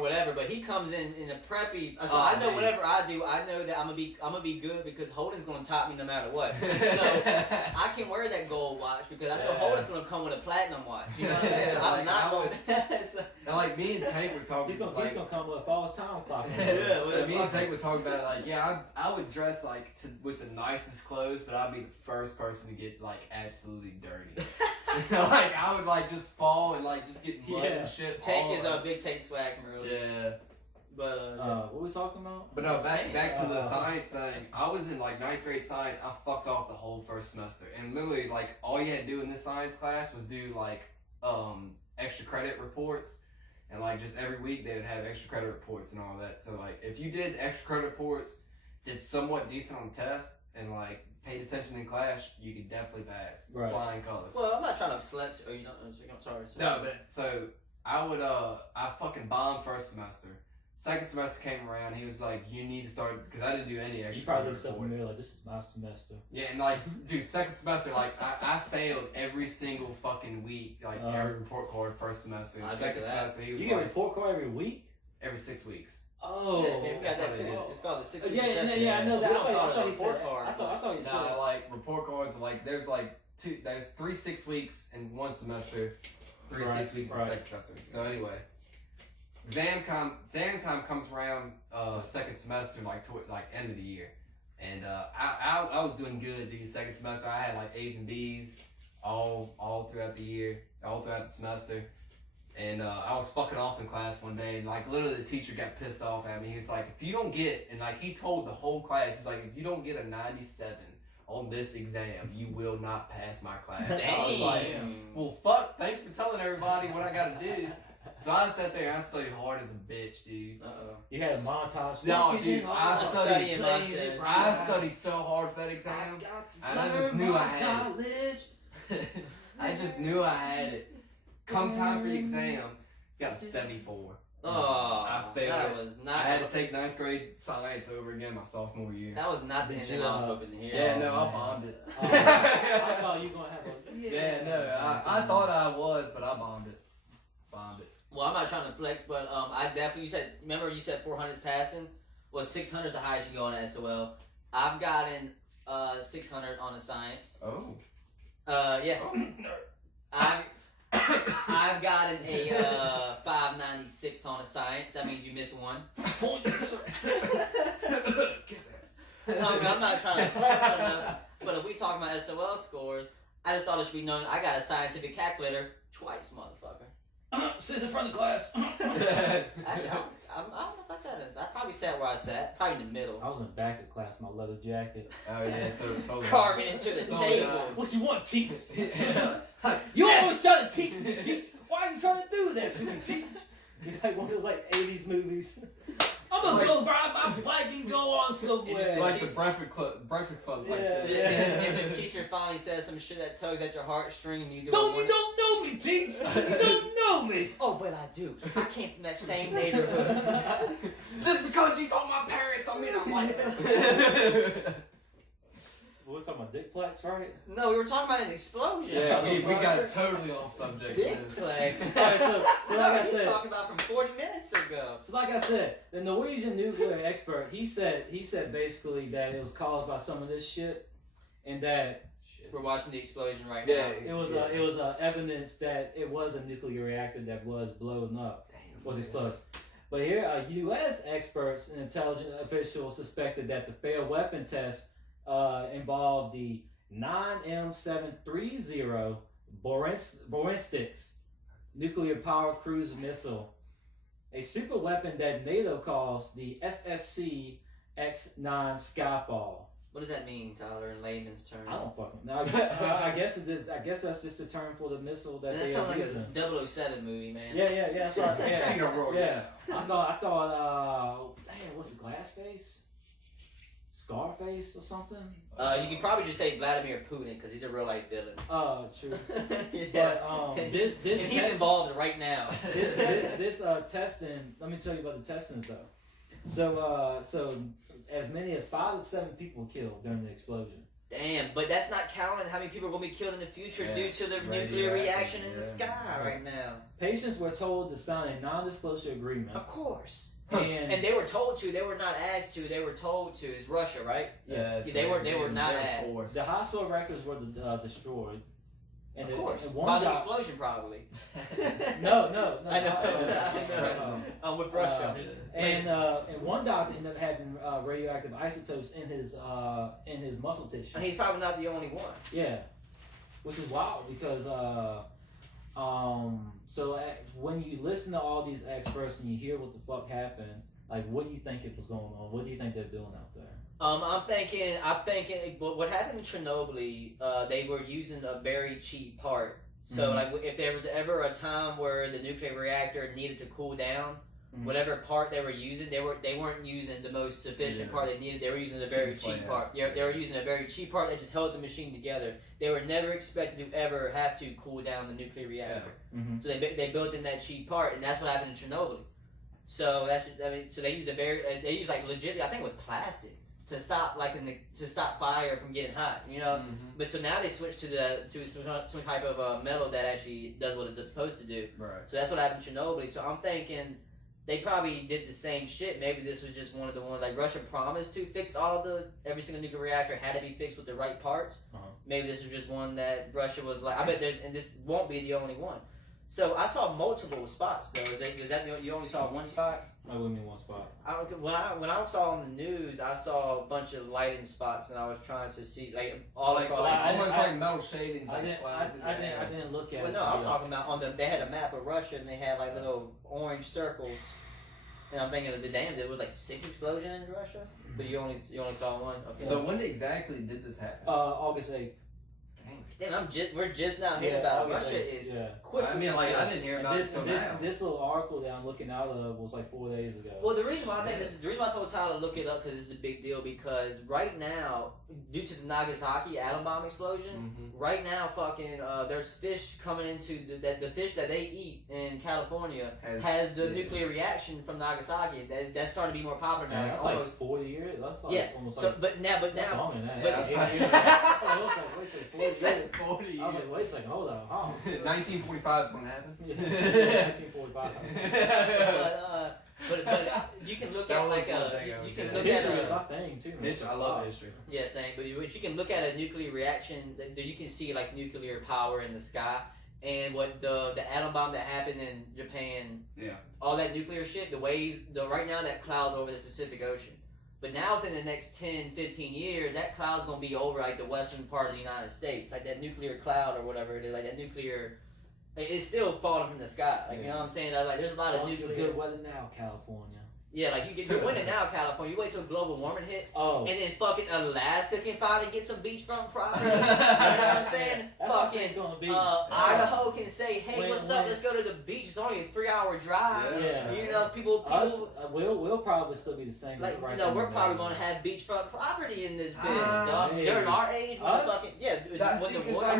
whatever. But he comes in a preppy. So I know whatever I do, I know that I'm gonna be good because Holden's gonna top me no matter what. So I can wear that gold watch because I know Holden's gonna come with a platinum watch. You know what I'm saying? So I'm not going. Now, like me and Tank were talking. He's gonna come with a false time clock. Yeah, me and Tank were talking about it. Like, yeah, I would dress like with the nicest clothes, but I'd be the first person to get like absolutely dirty. Like I would like just fall and like just get mud and shit. Tank is a big Tank swag from earlier. Yeah. But what were we talking about? But no, back to the science thing. I was in like 9th grade science. I fucked off the whole first semester, and literally like all you had to do in this science class was do like extra credit reports. And like just every week they would have extra credit reports and all that. So like if you did extra credit reports, did somewhat decent on tests, and like paid attention in class, you could definitely pass. Flying colors. Well, I'm not trying to flex. Or sorry. No, but so I would I fucking bombed first semester. Second semester came around, he was like, you need to start, because I didn't do any extra. You probably something like, this is my semester. Yeah, and like, dude, second semester, like, I failed every single fucking week, like, every report card first semester. And second semester, he was you get a report card every week? Every 6 weeks. Oh, yeah, we got that too. It's called the 6 week assessment. Yeah, I know that. I thought you said card. I thought you said no, like, report cards, like, there's 3 6 weeks in one semester, 3 6 weeks in the second semester. So anyway. Exam time comes around second semester, like end of the year, and I was doing good the second semester. I had like A's and B's all throughout the year, all throughout the semester, and I was fucking off in class one day, and like literally the teacher got pissed off at me. He was like, if you don't get, and like he told the whole class, he's like, if you don't get a 97 on this exam, you will not pass my class. I was like, well, fuck, thanks for telling everybody what I gotta do. So I sat there and I studied hard as a bitch, dude. You had a montage. No, dude, I studied so hard for that exam. I just knew I had it. I just knew I had it. Come time for the exam, got a 74. Oh, I failed. That was not. I had to take 9th grade science over again my sophomore year. That was not the ending I was hoping to hear. Yeah, no, I bombed it. I thought you were gonna have a. Yeah, no, I thought I was, but I bombed it. Well, I'm not trying to flex, but I definitely, remember you said 400s passing? Well, 600's the highest you go on SOL. I've gotten 600 on the science. Oh. Yeah. Oh. I've gotten a 596 on the science. That means you missed one. Kiss ass. I'm not trying to flex or nothing, but if we talk about SOL scores, I just thought it should be known I got a scientific calculator twice, motherfucker. Sits in front of the class. I don't know if I sat in. I probably sat where I sat, probably in the middle. I was in the back of class, my leather jacket. Oh yeah, so carving into the table. What you want, teach? You always try to teach me, teach. Why are you trying to do that to me, teach? You're like one of those 80s movies. I'm gonna go ride my bike and go on somewhere. Like the Breakfast Club type shit. Yeah. And the teacher finally says some shit that tugs at your heartstring and you don't know me, teach. You don't know me. Oh, but I do. I came from that same neighborhood. Just because you told my parents don't mean I'm like that. We're talking about dick plaques, right? No, we were talking about an explosion. Yeah, we got totally off subject. Dick plaques. Alright, so like I said, talking about from 40 minutes ago. So like I said, the Norwegian nuclear expert, he said basically that it was caused by some of this shit, and that we're watching the explosion right now. It was evidence that it was a nuclear reactor that was blown up, was exploded. But here, U.S. experts and intelligence officials suspected that the failed weapon test involved the 9M730 ballistics nuclear power cruise missile, a super weapon that NATO calls the SSC X-9 Skyfall. What does that mean, Tyler, in layman's terms? I don't fucking know. I guess it is. I guess that's just a term for the missile that they are using. That sounds like a 007 movie, man. Yeah. That's right. Yeah. I thought. Damn, what's the glass face? Scarface or something? You can probably just say Vladimir Putin because he's a real life villain. Oh, true. Yeah. But this he's involved right now. this testing. Let me tell you about the testings though. So as many as 5 to 7 people were killed during the explosion. Damn, but that's not counting how many people are going to be killed in the future due to the nuclear reaction in the sky right now. Patients were told to sign a non-disclosure agreement. Of course. And they were told to. They were not asked to. They were told to. It's Russia, right? Yeah. They were not asked. Forced. The hospital records were destroyed. And of course. And by the explosion, probably. No. I know. I'm with Russia. And one doctor ended up having radioactive isotopes in his muscle tissue. And he's probably not the only one. Yeah, which is wild because when you listen to all these experts and you hear what the fuck happened, like what do you think it was going on? What do you think they're doing out there? I'm thinking what happened in Chernobyl, they were using a very cheap part So like if there was ever a time where the nuclear reactor needed to cool down, whatever part they were using, they weren't using the most sufficient part they needed. They were using a very cheap part. Yeah, they were using a very cheap part that just held the machine together. They were never expected to ever have to cool down the nuclear reactor. So they built in that cheap part, and that's what happened in Chernobyl. So so they used like legit. I think it was plastic to stop fire from getting hot. You know, but so now they switched to some type of metal that actually does what it's supposed to do. Right. So that's what happened in Chernobyl. So I'm thinking they probably did the same shit. Maybe this was just one of the ones like Russia promised to fix every single nuclear reactor had to be fixed with the right parts. Maybe this was just one that Russia was like, I bet and this won't be the only one. So I saw multiple spots though. Is that you only saw one spot? I wouldn't mean one spot. When I saw on the news, I saw a bunch of lighting spots, and I was trying to see almost like metal shadings. I didn't look at. Well, no, I was talking about they had a map of Russia, and they had like little orange circles. And I'm thinking of the damn, there was like 6 explosions in Russia, but you only saw one. Okay. So when exactly did this happen? August 8th. Damn, we're just now hearing about it. Russia is quick. I mean, like I didn't hear about it. This little article that I'm looking out of was like 4 days ago. Well, the reason why I think the reason why I told Tyler to look it up because this is a big deal because right now, due to the Nagasaki atom bomb explosion, right now fucking there's fish coming into the fish that they eat in California has the nuclear reaction from Nagasaki. That's starting to be more popular now. That's like 40 years. That's like almost so, like. But now. That's longer than that. It's like 40 years. I was like, wait a second, hold on. 1945 is when it happened. 1945. But you can look at like you can look history at is my thing too. History, I love history. Yeah, same. But you can look at a nuclear reaction. You can see like nuclear power in the sky, and what the atom bomb that happened in Japan. Yeah. All that nuclear shit. The waves. Right now that cloud's over the Pacific Ocean. But now within the next 10, 15 years, that cloud's going to be over like the western part of the United States. Like that nuclear cloud or whatever it is. Like that nuclear, it's still falling from the sky. Like, you know what I'm saying? Like there's a lot of nuclear. Good weather now, California. Yeah, like you're winning now, California. You wait till global warming hits, and then fucking Alaska can finally get some beachfront property. You know what I'm saying? That's fucking gonna be. Idaho can say, "Hey, what's up? Let's go to the beach. It's only a 3-hour drive." Yeah. You know, people. We'll probably still be the same. Like, right we're probably gonna have beachfront property in this bitch, dog. Hey. During our age, I'm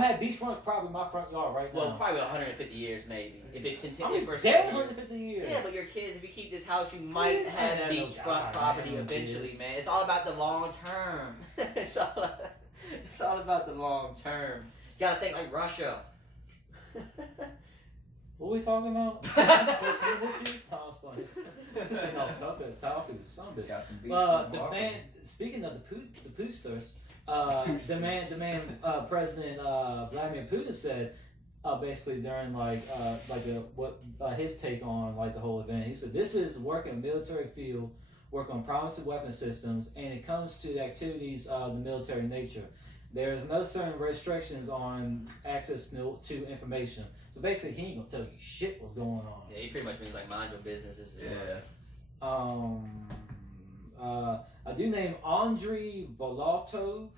at beachfront probably my front yard right now. Well, probably 150 years maybe if it continues for 150 years. Yeah, but your kids, if you keep this house, you might have beachfront property eventually, man. It's all about the long term. It's all about the long term. You gotta think like Russia. What are we talking about? Speaking of the poosters, President Vladimir Putin said basically during his take on like the whole event. He said this is work in the military field, work on promising weapon systems, and it comes to the activities of the military nature. There is no certain restrictions on access to information. So basically, he ain't gonna tell you shit what's going on. Yeah, he pretty much means like mind your business. A dude named Andrei Volatov,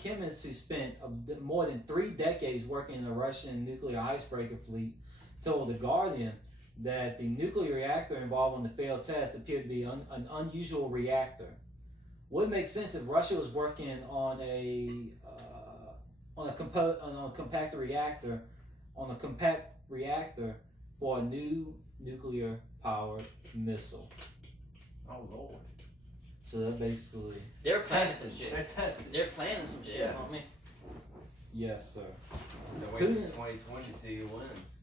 chemist who spent more than 3 decades working in the Russian nuclear icebreaker fleet, told The Guardian that the nuclear reactor involved in the failed test appeared to be an unusual reactor. Would make sense if Russia was working on a compact reactor for a new nuclear powered missile. Oh Lord! So that basically they're planning some shit. They're testing. They're planning some shit, homie. Yes, sir. They're waiting for 2020 to see who wins.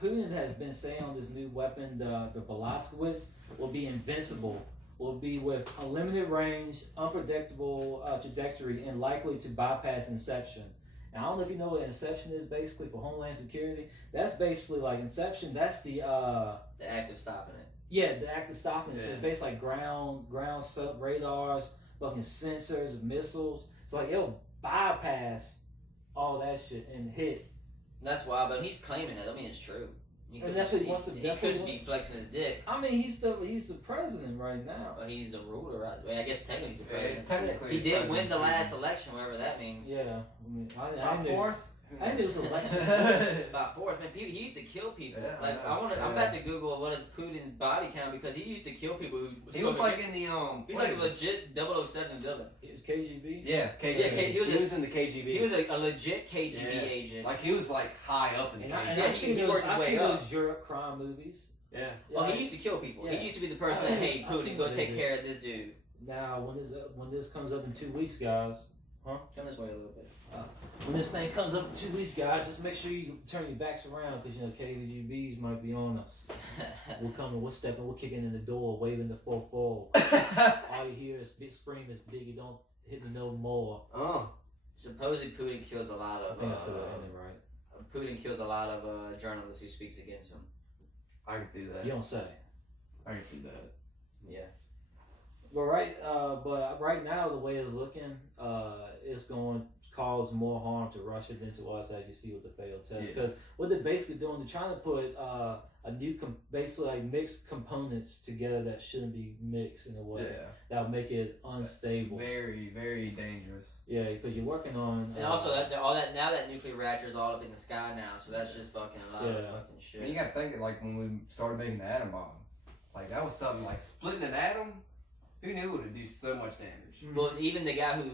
Putin has been saying on this new weapon, the Blaskowitz, will be invincible. Will be with unlimited range, unpredictable trajectory, and likely to bypass Inception. And I don't know if you know what Inception is basically for Homeland Security. That's basically like Inception. That's the act of stopping it. Yeah, the act of stopping it. So it's basically like ground radars, fucking sensors, missiles. So like it'll bypass all that shit and hit. That's wild, but he's claiming that. I mean, it's true. And that's what he wants to. He could just be flexing his dick. I mean, he's the president right now. Well, he's the ruler, right? Well, I guess technically he's the president. Technically, he did win the last election, whatever that means. Yeah, mean, By force? I knew it was election. By force, man. He used to kill people. Yeah, like I'm about to Google what is Putin's body count because he used to kill people who. He was like in the He's like a legit 007 villain. He was KGB. Yeah, KGB. Yeah, he was in the KGB. He was a legit KGB agent. Like he was like high up in the KGB. I see he worked his way up. those Europe crime movies. Yeah. Well, he used to kill people. Yeah. He used to be the person that, hey, Putin, go take care of this dude. Now, when this comes up in 2 weeks, guys. Come this way a little bit. When this thing comes up in 2 weeks, guys, just make sure you turn your backs around because, KGBs might be on us. We're stepping, we're kicking in the door, waving the 4-4. All you hear is big scream is Biggie, don't hit me no more. Supposedly Putin kills a lot of. I think I said that ending right. Putin kills a lot of journalists who speaks against him. I can see that. You don't say. I can see that. Yeah. But right now, the way it's looking, it's going to cause more harm to Russia than to us, as you see with the failed test. Because what they're basically doing, they're trying to put a new, basically like mixed components together that shouldn't be mixed in a way that'll make it unstable. Very, very dangerous. Yeah, because you're working on. And also now that nuclear reactor is all up in the sky now, so that's just fucking a lot of fucking shit. I mean, you gotta think like when we started making the atom bomb, like that was something like splitting an atom. Who knew it would do so much damage? Mm-hmm. Well, even the guy who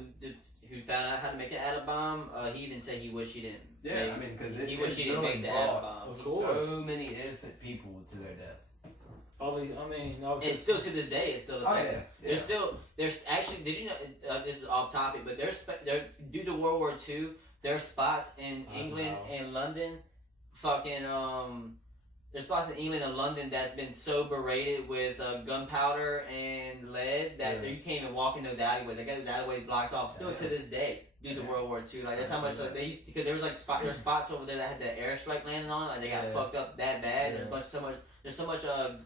found out how to make an atom bomb, he even said he wished he didn't. Yeah, I mean, because he wished he didn't make the atom bomb. So many innocent people to their deaths. And still to this day, it's still. There's actually. Did you know? This is off topic, but there's due to World War II, there's spots in England and London, There's spots in England and London that's been so berated with gunpowder and lead that you can't even walk in those alleyways. They got those alleyways blocked off still to this day due to World War II. Like that's how much because there was like there's spots over there that had the airstrike landing on it. Like they got fucked up that bad. There's so much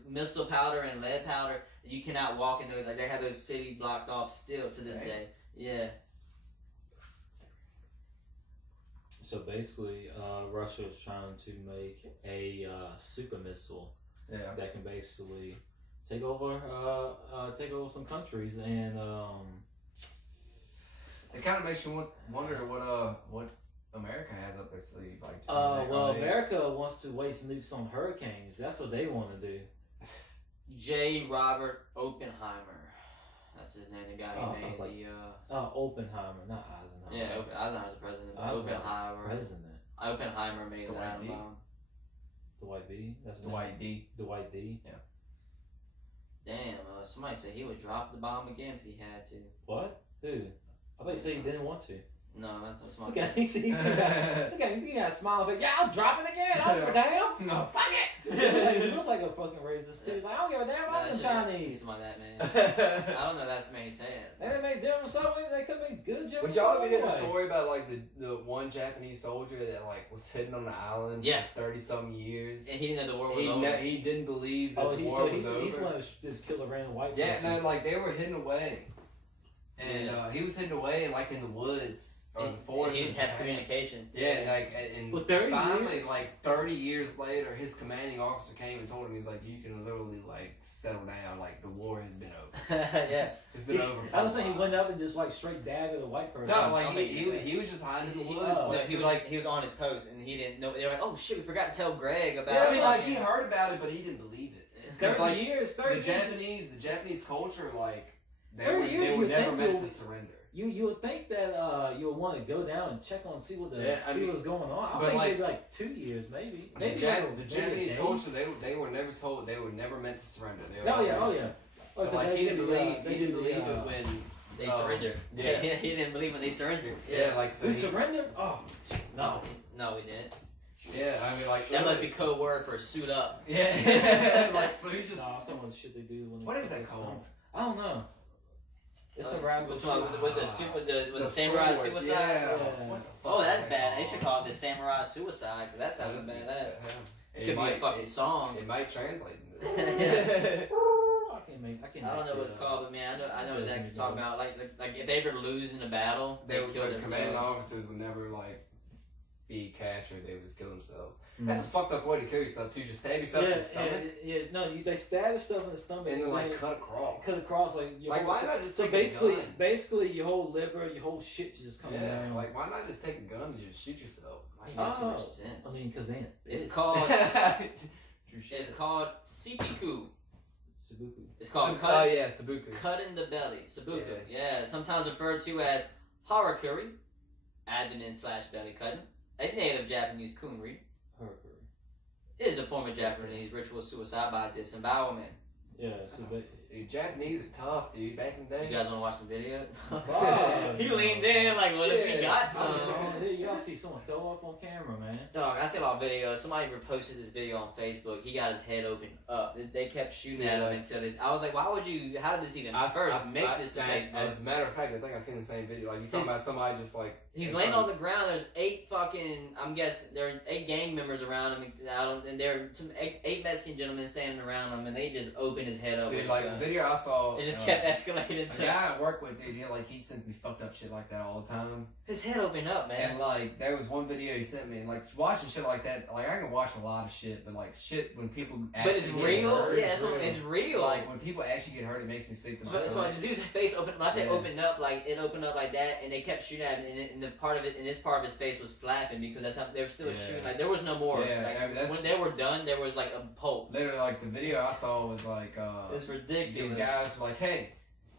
missile powder and lead powder that you cannot walk in those. Like they have those cities blocked off still to this day. Yeah. So basically, Russia is trying to make a super missile that can basically take over some countries, and it kind of makes you wonder what America has up their sleeve. Like, America wants to waste nukes on hurricanes. That's what they want to do. J. Robert Oppenheimer. That's his name. The guy who made Oppenheimer, not Eisenhower. Yeah, Eisenhower's the president. Oppenheimer. President. Oppenheimer made the atom bomb. Dwight B. That's Dwight D. Dwight D. Yeah. Damn. Somebody said he would drop the bomb again if he had to. What? Who? I thought you said he didn't want to. No, that's what somebody. Look at him. He got a smile, but I'll drop it again. I don't give a damn. No, fuck it. He looks like a fucking racist too. He's like, I don't give a damn. I'm Chinese. Something like that, man. I don't know. That's the man he's saying. They make German subway. They could make good German. Would y'all ever hear the story about like the one Japanese soldier that like was hidden on the island for 30-something years? And he didn't know the war was over. He didn't believe that the war was over. He's one to just kill a random white person. Yeah, no, like they were hidden away, and he was hidden away like in the woods. Or the forest. He didn't have communication. Yeah, and finally, years? like 30 years later, his commanding officer came and told him, he's like, you can literally like settle down, like the war has been over. It's been over. I was saying he went up and just like straight daggered the white person. No, like he was just hiding in the woods. No, he was on his post and he didn't know. They were like, oh shit, we forgot to tell Greg about. Yeah, I mean, like he heard about it, but he didn't believe it. 30 years. The Japanese culture, like they were never meant to surrender. You would think that you would want to go down and check on see what's going on. I think maybe like 2 years, maybe. The Japanese culture, they were never told. They were never meant to surrender. So like he didn't believe it when they surrendered. Yeah, he didn't believe when they surrendered. Yeah, like so we surrendered. Oh no, we didn't. Yeah, I mean like that must be code word for suit up. Yeah, like so he just. Some of the shit they do when. What is that called? I don't know. It's a rap with the Samuria Suicide. Yeah. What the fuck? Oh, that's bad. They should call it the Samurai Suicide because that sounds badass. It could be a fucking song. It might translate. I don't know what it's called, but man, I know exactly what you're talking about. Like if they ever lose in a battle, they would kill themselves. Commanding officers would never like be actually they just kill themselves. That's a fucked up way to kill yourself too. Just stab yourself in the stomach. They stab yourself in the stomach and then like cut across. Like why not just take a gun? Basically, your whole liver, your whole shit just coming down. Like why not just take a gun and just shoot yourself? Why you make too much sense? I mean, because they ain't. It's called. It's called seppuku. Sabuku. It's called Sabuku. Cut in the belly. Sabuku. Yeah. Sometimes referred to as harakiri, abdomen/belly cutting. A native Japanese kunri. Harakiri. It is a form of Japanese ritual suicide by disembowelment. Yeah. Dude, Japanese are tough, dude. Back in the day. You guys want to watch some video? He no. leaned in like, what if we got some? Y'all see someone throw up on camera, man. Dog, I see a lot of videos. Somebody reposted this video on Facebook. He got his head open up. They kept shooting at him until I was like, why would you? How did this even make this to Facebook? As a matter of fact, I think I've seen the same video. Like you talking about somebody just like he's laying on the ground. There's 8 I'm guessing there are 8 gang members around him. And there are some 8 Mexican gentlemen standing around him, and they just opened his head up. See, like the video I saw, it just kept escalating. The guy I work with, dude, he sends me fucked up shit like that all the time. His head opened up, man. And like there was one video he sent me, and like watching shit like that, like I can watch a lot of shit, but like shit when people actually but it's real. Hurt, it's real. Like when people actually get hurt, it makes me sick to my stomach. The dude's face opened. When I say opened up, like it opened up like that, and they kept shooting at him, and this part of his face was flapping because that's how they were still shooting. Like there was no more. When they were done, there was like a pulp. Literally, like the video I saw was like, it's ridiculous. These guys were like, hey,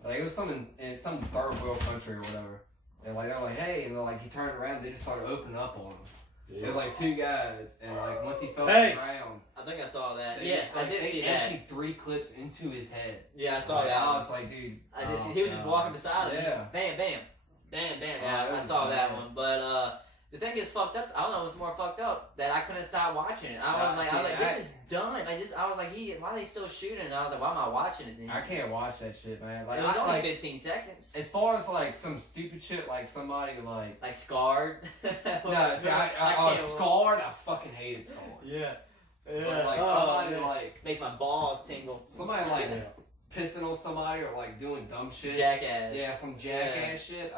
like it was in some third world country or whatever, and like they're like, hey, and then like he turned around, and they just started opening up on him. Yeah. It was like 2 guys, and like once he fell to the ground, I think I saw that. Yes, I did see that. They emptied 3 clips into his head. Yeah, I saw that. I was like, dude, I did see. He was just walking beside him. Yeah. Bam, bam, bam, bam. Yeah, I saw that one. But the thing is fucked up. I don't know what's more fucked up that I couldn't stop watching it. I was like, this is done. Like this, I was like, why are they still shooting? And I was like, why am I watching this? I can't watch that shit, man. Like it was only 15 seconds. As far as like some stupid shit, like somebody like Scarred. No, see, I Scarred. I fucking hated Scarred. Yeah. But like somebody like makes my balls tingle. Somebody like. Pissing on somebody or like doing dumb shit. Jackass. Yeah, some jackass shit.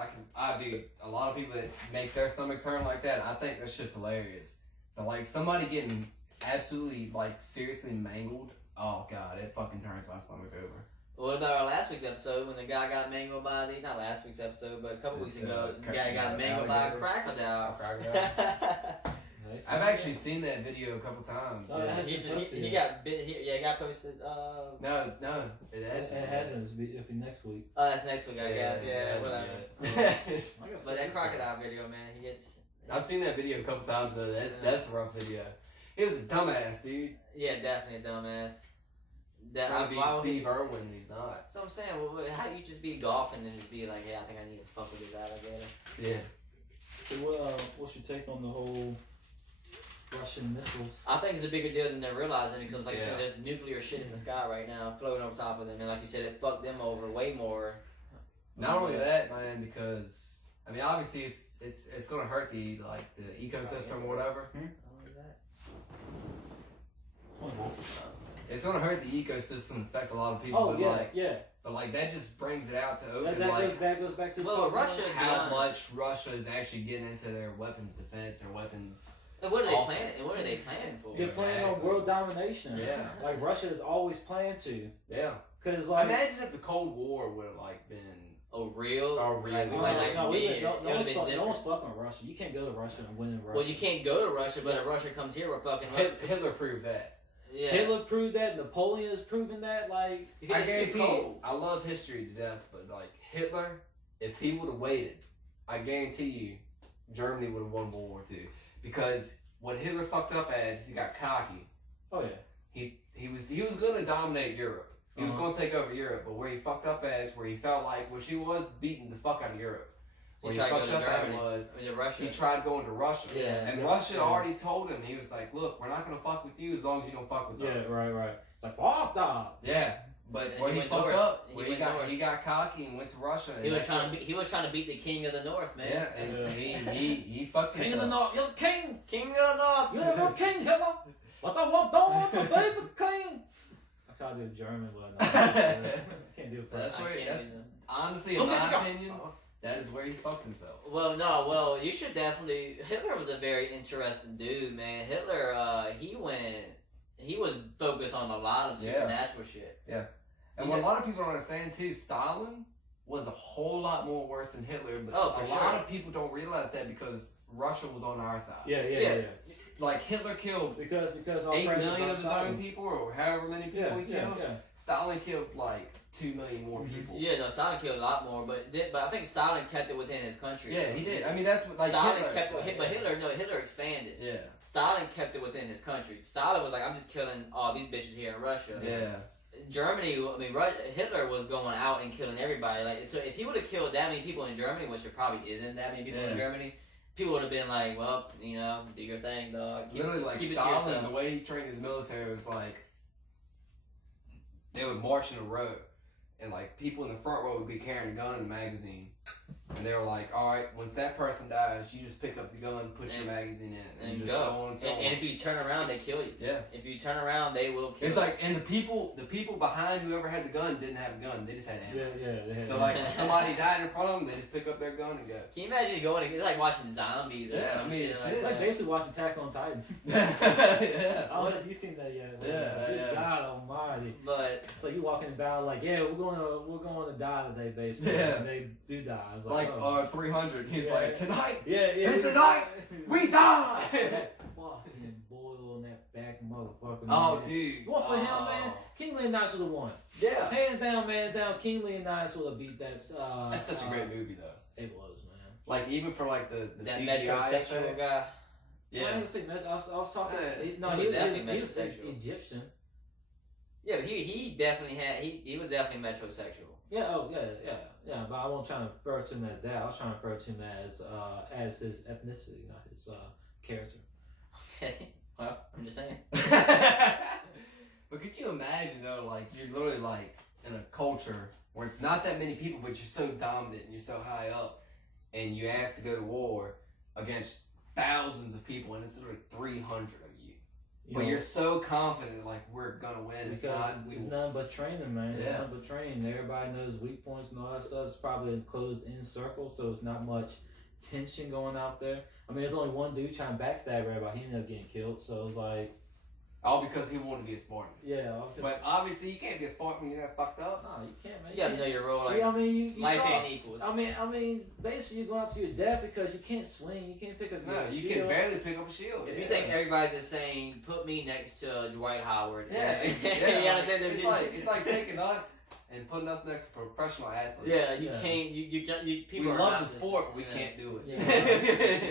Dude, a lot of people that makes their stomach turn like that, I think that's just hilarious. But like somebody getting absolutely like seriously mangled, oh god, it fucking turns my stomach over. What about our last week's episode when the guy got mangled by not last week's episode, but a couple weeks ago, the guy got mangled by a crocodile. I've actually seen that video a couple times. He got bit. He got posted. No, it hasn't. It hasn't. It'll be next week. Oh, that's next week, I guess. Yeah, whatever. But that crocodile video, man, he gets. I've seen that video a couple times though. That's a rough video. He was a dumbass, dude. Yeah, definitely a dumbass. Trying to be Steve Irwin, and he's not. So I'm saying, how you just be golfing and just be like, yeah, I think I need to fuck with this alligator. Yeah. So what's your take on the whole Russian missiles? I think it's a bigger deal than they're realizing because, like I said, there's nuclear shit in the sky right now floating over top of them, and like you said, it fucked them over way more. Not only that, man, because I mean, obviously, it's gonna hurt the ecosystem or whatever. It's gonna hurt the ecosystem, and affect a lot of people. But like that just brings it out to open that goes back to Russia. How much Russia is actually getting into their weapons defense or weapons. And what are they planning? And what are they planning for? They're planning on world domination. Yeah, like Russia is always planning to. Yeah, because like imagine if the Cold War would have like been real. Like, no one's fucking Russia. You can't go to Russia and win in Russia. Well, you can't go to Russia, but if Russia comes here, we're fucking. Hitler proved that. Yeah. Hitler proved that. Napoleon has proven that. Like I guarantee you, I love history to death, but like Hitler, if he would have waited, I guarantee you, Germany would have won World War II. Because what Hitler fucked up at is he got cocky. Oh yeah. He was gonna dominate Europe. He was gonna take over Europe, but where he fucked up at is where he felt like he was beating the fuck out of Europe. Where he fucked up at was he tried going to Russia. Yeah. And Russia already told him, he was like, look, we're not gonna fuck with you as long as you don't fuck with us. Yeah, right. Like off dog. Yeah. But where he fucked up, where he got cocky and went to Russia. He was trying to beat the king of the north, man. Yeah, and he fucked himself. King of the north, you're the king. King of the north. You're the king, Hitler. But I don't want to be the king. I try to do German, but no, I can't do it. That's honestly, in my opinion, that is where he fucked himself. Well, you should definitely. Hitler was a very interesting dude, man. Hitler, he was focused on a lot of supernatural shit. Yeah. And what a lot of people don't understand too, Stalin was a whole lot more worse than Hitler, but a lot of people don't realize that because Russia was on our side. Yeah. Like Hitler killed because 8 million of his own people, or however many people he killed. Yeah. Stalin killed like 2 million more people. Yeah, no, Stalin killed a lot more, but I think Stalin kept it within his country. Yeah, he did. I mean, that's what like Stalin Hitler kept it, but Hitler expanded. Yeah. Stalin kept it within his country. Stalin was like, I'm just killing all these bitches here in Russia. Yeah. Germany, I mean, Hitler was going out and killing everybody. Like, so if he would have killed that many people in Germany, which there probably isn't that many people in Germany, people would have been like, well, you know, do your thing, dog. Literally, like Stalin, the way he trained his military was like, they would march in a row, and like people in the front row would be carrying a gun and a magazine. And they were like, all right, once that person dies, you just pick up the gun, put your magazine in, and just go. so on and so on. And if you turn around, they kill you. Yeah. If you turn around, they will kill you. It's like, and the people behind whoever had the gun didn't have a gun. They just had ammo. Yeah. So like, when somebody died in front of them, they just pick up their gun and go. Can you imagine going? It's like watching zombies. Or some shit it's like basically watching Attack on Titan. Yeah. I don't know if you've seen that yet. Yeah. God Almighty. But so you walking down like, yeah, we're going to die today, basically. Yeah. And they do die. It's like 300. He's like, tonight. Yeah. It's tonight. We die. Fucking boil in that back motherfucker. Oh, man. dude. Going for him, man. King Leonidas would have won. Yeah. Hands down. King Leonidas would have beat that. That's such a great movie, though. It was, man. Like even for like the that CGI metrosexual effects. guy. Yeah. I was talking. he was definitely he was metrosexual. Egyptian. Yeah, but he definitely had he was definitely metrosexual. Yeah, yeah. But I wasn't trying to refer to him as that. I was trying to refer to him as his ethnicity, not his character. Okay. Well, I'm just saying. But could you imagine though, like you're literally like in a culture where it's not that many people, but you're so dominant and you're so high up, and you asked to go to war against thousands of people, and it's literally 300 of you. But you're so confident, like we're gonna win. Because if not, it's nothing but training, man. It's Yeah. nothing but training. Everybody knows weak points and all that stuff. It's probably a closed-in circle, so it's not much tension going out there. I mean, there's only one dude trying to backstab everybody. He ended up getting killed, so it's like... all because he wanted to be a Spartan. Yeah. But obviously, you can't be a Spartan when you're that fucked up. No, you can't, man. You gotta know your role. Like, yeah, I mean, you life saw, ain't equal. I mean, basically, you're going up to your death because you can't swing. You can't pick up your No, you shield. can barely pick up a shield. If you think everybody's the same, put me next to Dwight Howard. Yeah, You understand? it's like taking us and putting us next to professional athletes. Yeah, you can't. You people we are love not the sport, but we can't do it. Yeah.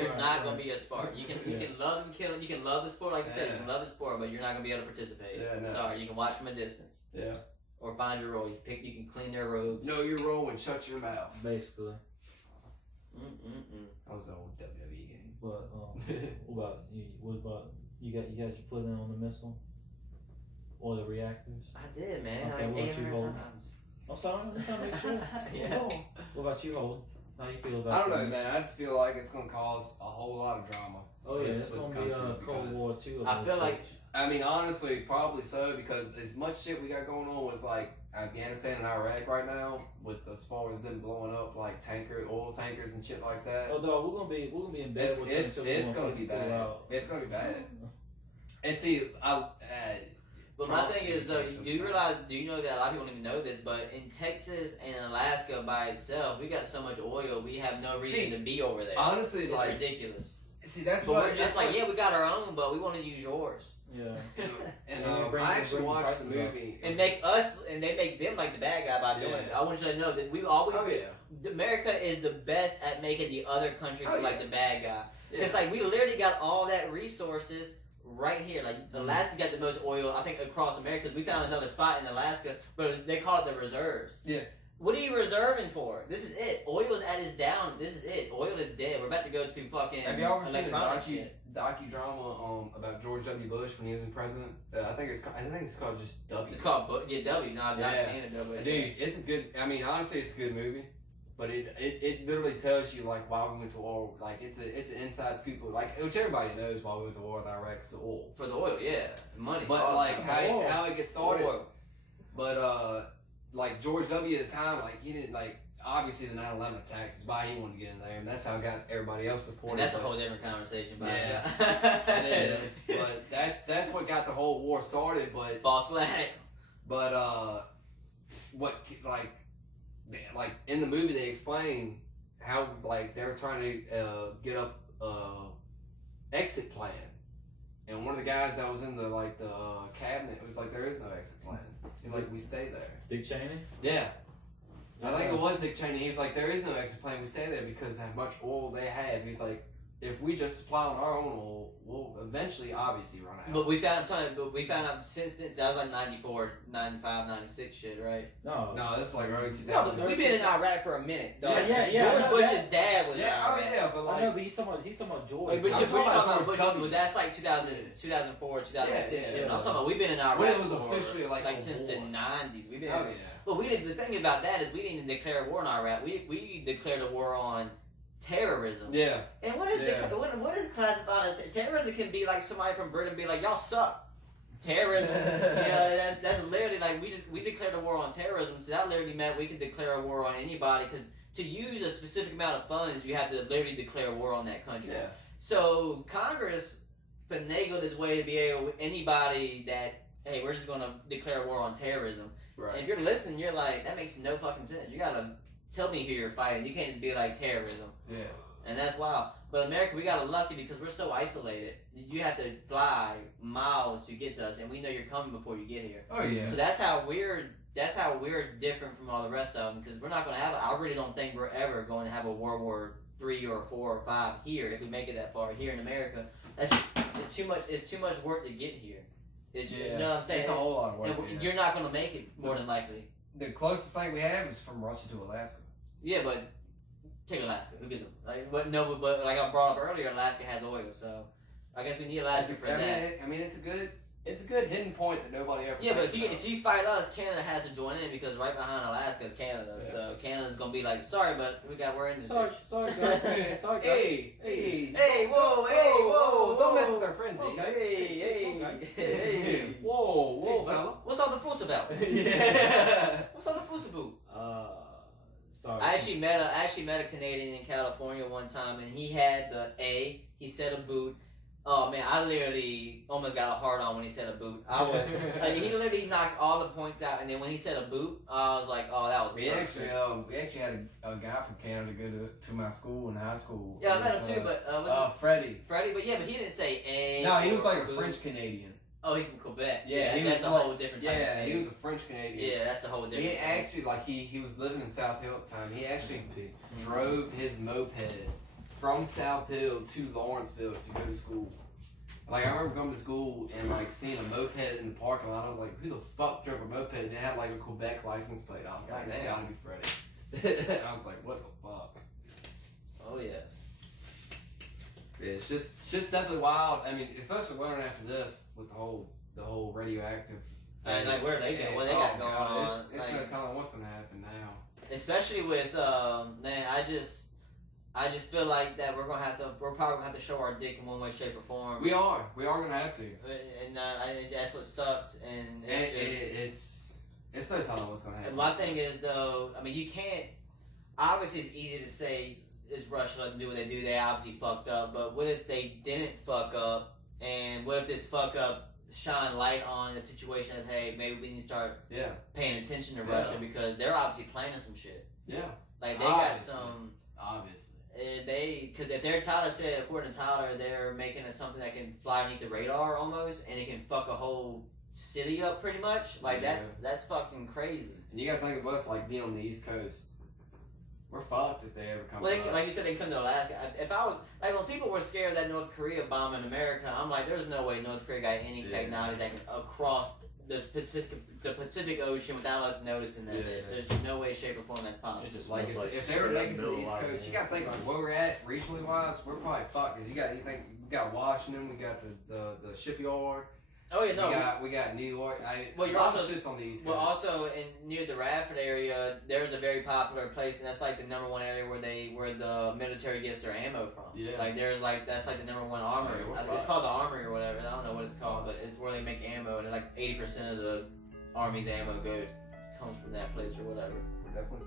You're Right, not gonna be a Spartan. You can love and kill. You can love the sport, like you said. You Yeah. can love the sport, but you're not gonna be able to participate. Yeah, no. Sorry, you can watch from a distance Yeah. or find your role. You can clean their robes. Know your role and shut your mouth. Basically. That was an old WWE game. But what about you? What about you? Got your foot in on the missile or the reactors? I did, man. Okay, Like what you 800 hold? times. I'm sorry, I'm trying to make sure. Yeah. What about you, Holden? How you feel about I don't know, that? man. I just feel like it's gonna cause a whole lot of drama. Oh yeah, it's with gonna be countries Cold because- War too. I feel like I mean, honestly, probably so, because as much shit we got going on with like Afghanistan and Iraq right now, with as far as them blowing up like oil tankers and shit like that. oh dog, we're gonna be in bed with them It's until we gonna be fucking pull bad. out. It's gonna be bad. And see, But my thing is though, do you know that a lot of people don't even know this, but in Texas and Alaska by itself, we got so much oil, we have no reason to be over there. honestly, It's like, ridiculous. see, that's But what we're just like, yeah, we got our own, but we want to use yours. Yeah. And bring I actually the watched the prices up. movie And they make them like the bad guy by doing it. I want you to know that we always, Oh yeah, America is the best at making the other countries look like yeah. the bad guy. yeah. It's like we literally got all that resources right here. Like Alaska's got the most oil, I think, across America. We found another spot in Alaska, but they call it the reserves. Yeah. What are you reserving for? This is it. Oil is at its down. This is it. Oil is dead. We're about to go through fucking Have y'all ever seen the electronic shit. docudrama about George W. Bush when he was in president? I think it's called just W. It's called W. No, I've not seen it though. But Dude, it's a good. I mean, honestly, it's a good movie. But it literally tells you like why we went to war. Like it's an inside scoop. Like which everybody knows why we went to war with Iraq is the oil. for the oil, yeah, money. But like oil. how it gets started. Oil. But like George W. at the time, like he didn't like. obviously the 9/11 attack is why he wanted to get in there, and that's how it got everybody else supported. And that's a whole different conversation. By it is. But that's what got the whole war started. But false flag. But what like in the movie they explain how like they were trying to get up exit plan, and one of the guys that was in the cabinet was like, there is no exit plan. He's like, we stay there. Dick Cheney? Yeah. I think it was Dick Cheney. He's like, there is no exit plan. We stay there because how much oil they have. He's like, if we just supply on our own oil, we'll eventually obviously run out. But we found out since then, that was like 94, 95, 96 shit, right? No, this is like early 2000s. No, but we've been in Iraq for a minute, dog. Yeah. George Bush's dad was in Iraq. But I know, but he's talking about George. Wait, but you're talking about Bush, W. but that's like 2004, 2006 shit. I'm talking about we've been in Iraq when it was officially like since the 90s. We've been. Oh yeah. But the thing about that is we didn't even declare a war on Iraq. We declared a war on terrorism. Yeah. And what is classified as terrorism? Can be like somebody from Britain be like, y'all suck. Terrorism. That's literally like we declared a war on terrorism. So that literally meant we could declare a war on anybody, because to use a specific amount of funds, you have to literally declare a war on that country. Yeah. So Congress finagled his way to be able anybody that, hey, we're just going to declare a war on terrorism. Right. And if you're listening, you're like, that makes no fucking sense. You gotta tell me who you're fighting. You can't just be like terrorism. Yeah. And that's wild. But America, we got lucky because we're so isolated. You have to fly miles to get to us, and we know you're coming before you get here. Oh yeah. So that's how we're different from all the rest of them, because we're not going to have I really don't think we're ever going to have a World War III or IV or V here if we make it that far here in America. It's too much work to get here. You know what I'm saying? It's a whole lot of work. And you're not going to make it more than likely. The closest thing we have is from Russia to Alaska. Yeah, but take Alaska. Who gives a but like I brought up earlier, Alaska has oil, so I guess we need Alaska for that. I mean, it's a good hidden point that nobody ever. Yeah, but if you fight us, Canada has to join in, because right behind Alaska is Canada. Yeah. So Canada's gonna be like, sorry, but we're in this. Sorry, guys. Sorry, guys. Hey, whoa! Don't mess with our friends. Hey. Whoa, fella. What's all the fuss about? Yeah. What's all the fuss about? Sorry. I actually met a Canadian in California one time, and he had the A. He said a boot. Oh man, I literally almost got a hard on when he said a boot. I was he literally knocked all the points out, and then when he said a boot, I was like, oh, that was we perfect. actually had a guy from Canada go to my school in high school. Yeah, I met him too, but Freddie, but he didn't say A. No, he was like a French Canadian. Oh, he's from Quebec. Yeah, that's a whole different type. Yeah, he was a French Canadian. Yeah, that's a whole different. He actually he was living in South Hill at the time. He actually drove his moped from South Hill to Lawrenceville to go to school. Like, I remember going to school and like seeing a moped in the parking lot. I was like, who the fuck drove a moped? And it had like a Quebec license plate. I was like, it's gotta be Freddie. I was like, what the fuck? Oh yeah. Yeah, it's just definitely wild. I mean, especially learning after this with the whole radioactive. And like, where they go? What they got going on? It's no telling what's gonna happen now. Especially with man, I just feel like that we're probably gonna have to show our dick in one way, shape, or form. We are gonna have to. And that's what sucks. And it's no telling what's gonna happen. My thing is though, I mean, you can't. Obviously, it's easy to say, is Russia letting them do what they do? They obviously fucked up. But what if they didn't fuck up? And what if this fuck up shine light on the situation that, hey, maybe we need to start paying attention to Russia, because they're obviously planning some shit. Yeah. Like, they got some. Obviously. Because if they're Tyler said, according to Tyler, they're making it something that can fly underneath the radar almost, and it can fuck a whole city up pretty much. Like, that's fucking crazy. And you gotta think of us like being on the East Coast. We're fucked if they ever come to us. Like you said, they come to Alaska. If I was, like, when people were scared that North Korea bombing America, I'm like, there's no way North Korea got any technology that can cross the Pacific Ocean without us noticing that. There's no way, shape, or form that's possible. It just like if they were making to the East Coast, you gotta think like where we're at regionally wise, we're probably fucked. Cause we got Washington, we got the shipyard. Oh yeah, no. We got New York. You're also shit's on the East Coast. Well, also near the Radford area, there's a very popular place, and that's like the #1 area where the military gets their ammo from. Yeah. Like that's like the #1 armory. It's called the Armory or whatever. I don't know what it's called, but it's where they make ammo, and like 80% of the Army's ammo comes from that place or whatever. We're definitely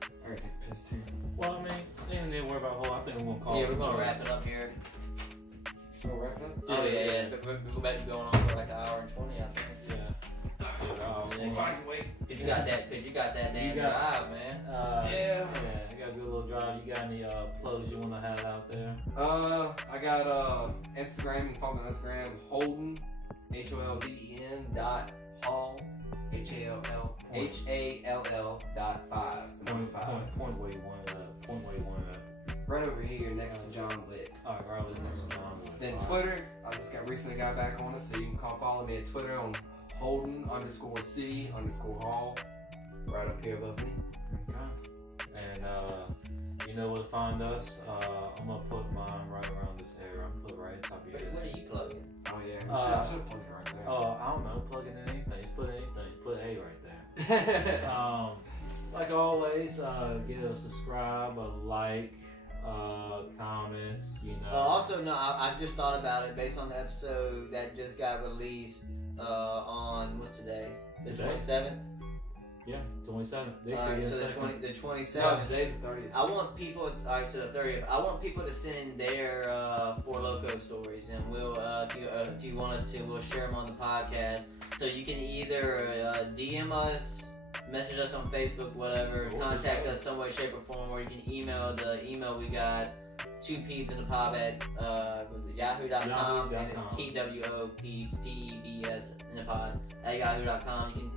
fucked. I gotta take a piss too. Well, I mean, and then worry about I think we're gonna call. Yeah, we're gonna wrap it up here. So we'll wrap it up? Oh yeah. We go back to going on for like an hour and 20, I think. Yeah. Wait. Cause you got that damn drive, man. Yeah, you got a good little drive. You got any plugs you wanna have out there? I got Instagram. You can follow me on Instagram. Holden, HOLDEN Hall, HALL.5. Point where you want to. Right over here next to John Wick. Alright, right over next to John Wick. Then Twitter, I just recently got back on it, so you can follow me at Twitter on Holden_C_Hall. Right up here above me. Okay. And you know where to find us. I'm gonna put mine right around this area. I'm gonna put it right at the top of your head. What are you plugging? Oh yeah, I should have plugged it right there. I don't know. Plug it in anything. Just put anything. Put A right there. Like always, give a subscribe, a like, comments. You know. Also, no, I just thought about it based on the episode that just got released on what's today? The 27th. Yeah, 27th. Alright, so the 27th. No, today's the 30th. I want people. Alright, so the 30th. I want people to send in their Four Loko stories, and we'll, if you want us to, we'll share them on the podcast. So you can either DM us, message us on Facebook, whatever, contact us some way, shape, or form, or you can email the email we got. 2peebsinthepod at yahoo.com, and it's TWO peebs PEBS in the pod at yahoo.com. You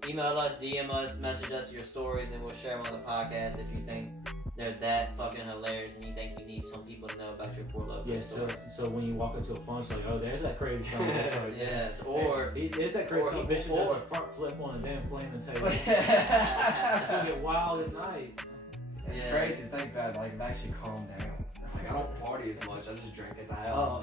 can email us, DM us, message us your stories, and we'll share them on the podcast if you think they're that fucking hilarious and you think you need some people to know about your Four Loko story. So when you walk into a function, like, oh, there's that crazy son of a bitch right there. Yes, or there's that crazy son of a bitch who does a front flip on a damn flaming table. It's gonna get wild at night. It's crazy to think about. Like, I've actually calmed down. Like, I don't party as much. I just drink at the house.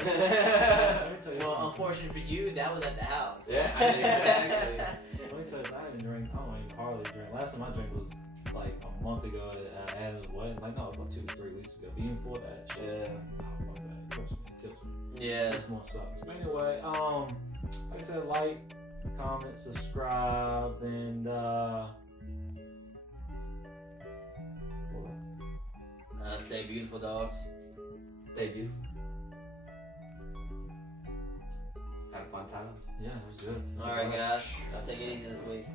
Well, unfortunately for you, that was at the house. Yeah, I mean, exactly. Let me tell you, I didn't drink. I don't even hardly drink. Last time I drank was like a month ago at Adam's wedding. Like, no, about 2 to 3 weeks ago. But even before that, shit. Yeah. Oh, fuck that. It kills me. Yeah. This one sucks. But anyway, like I said, like, comment, subscribe, and Stay beautiful, dogs. Stay beautiful. Had a fun time. yeah, it was good. Alright, guys. I'll take it easy this week.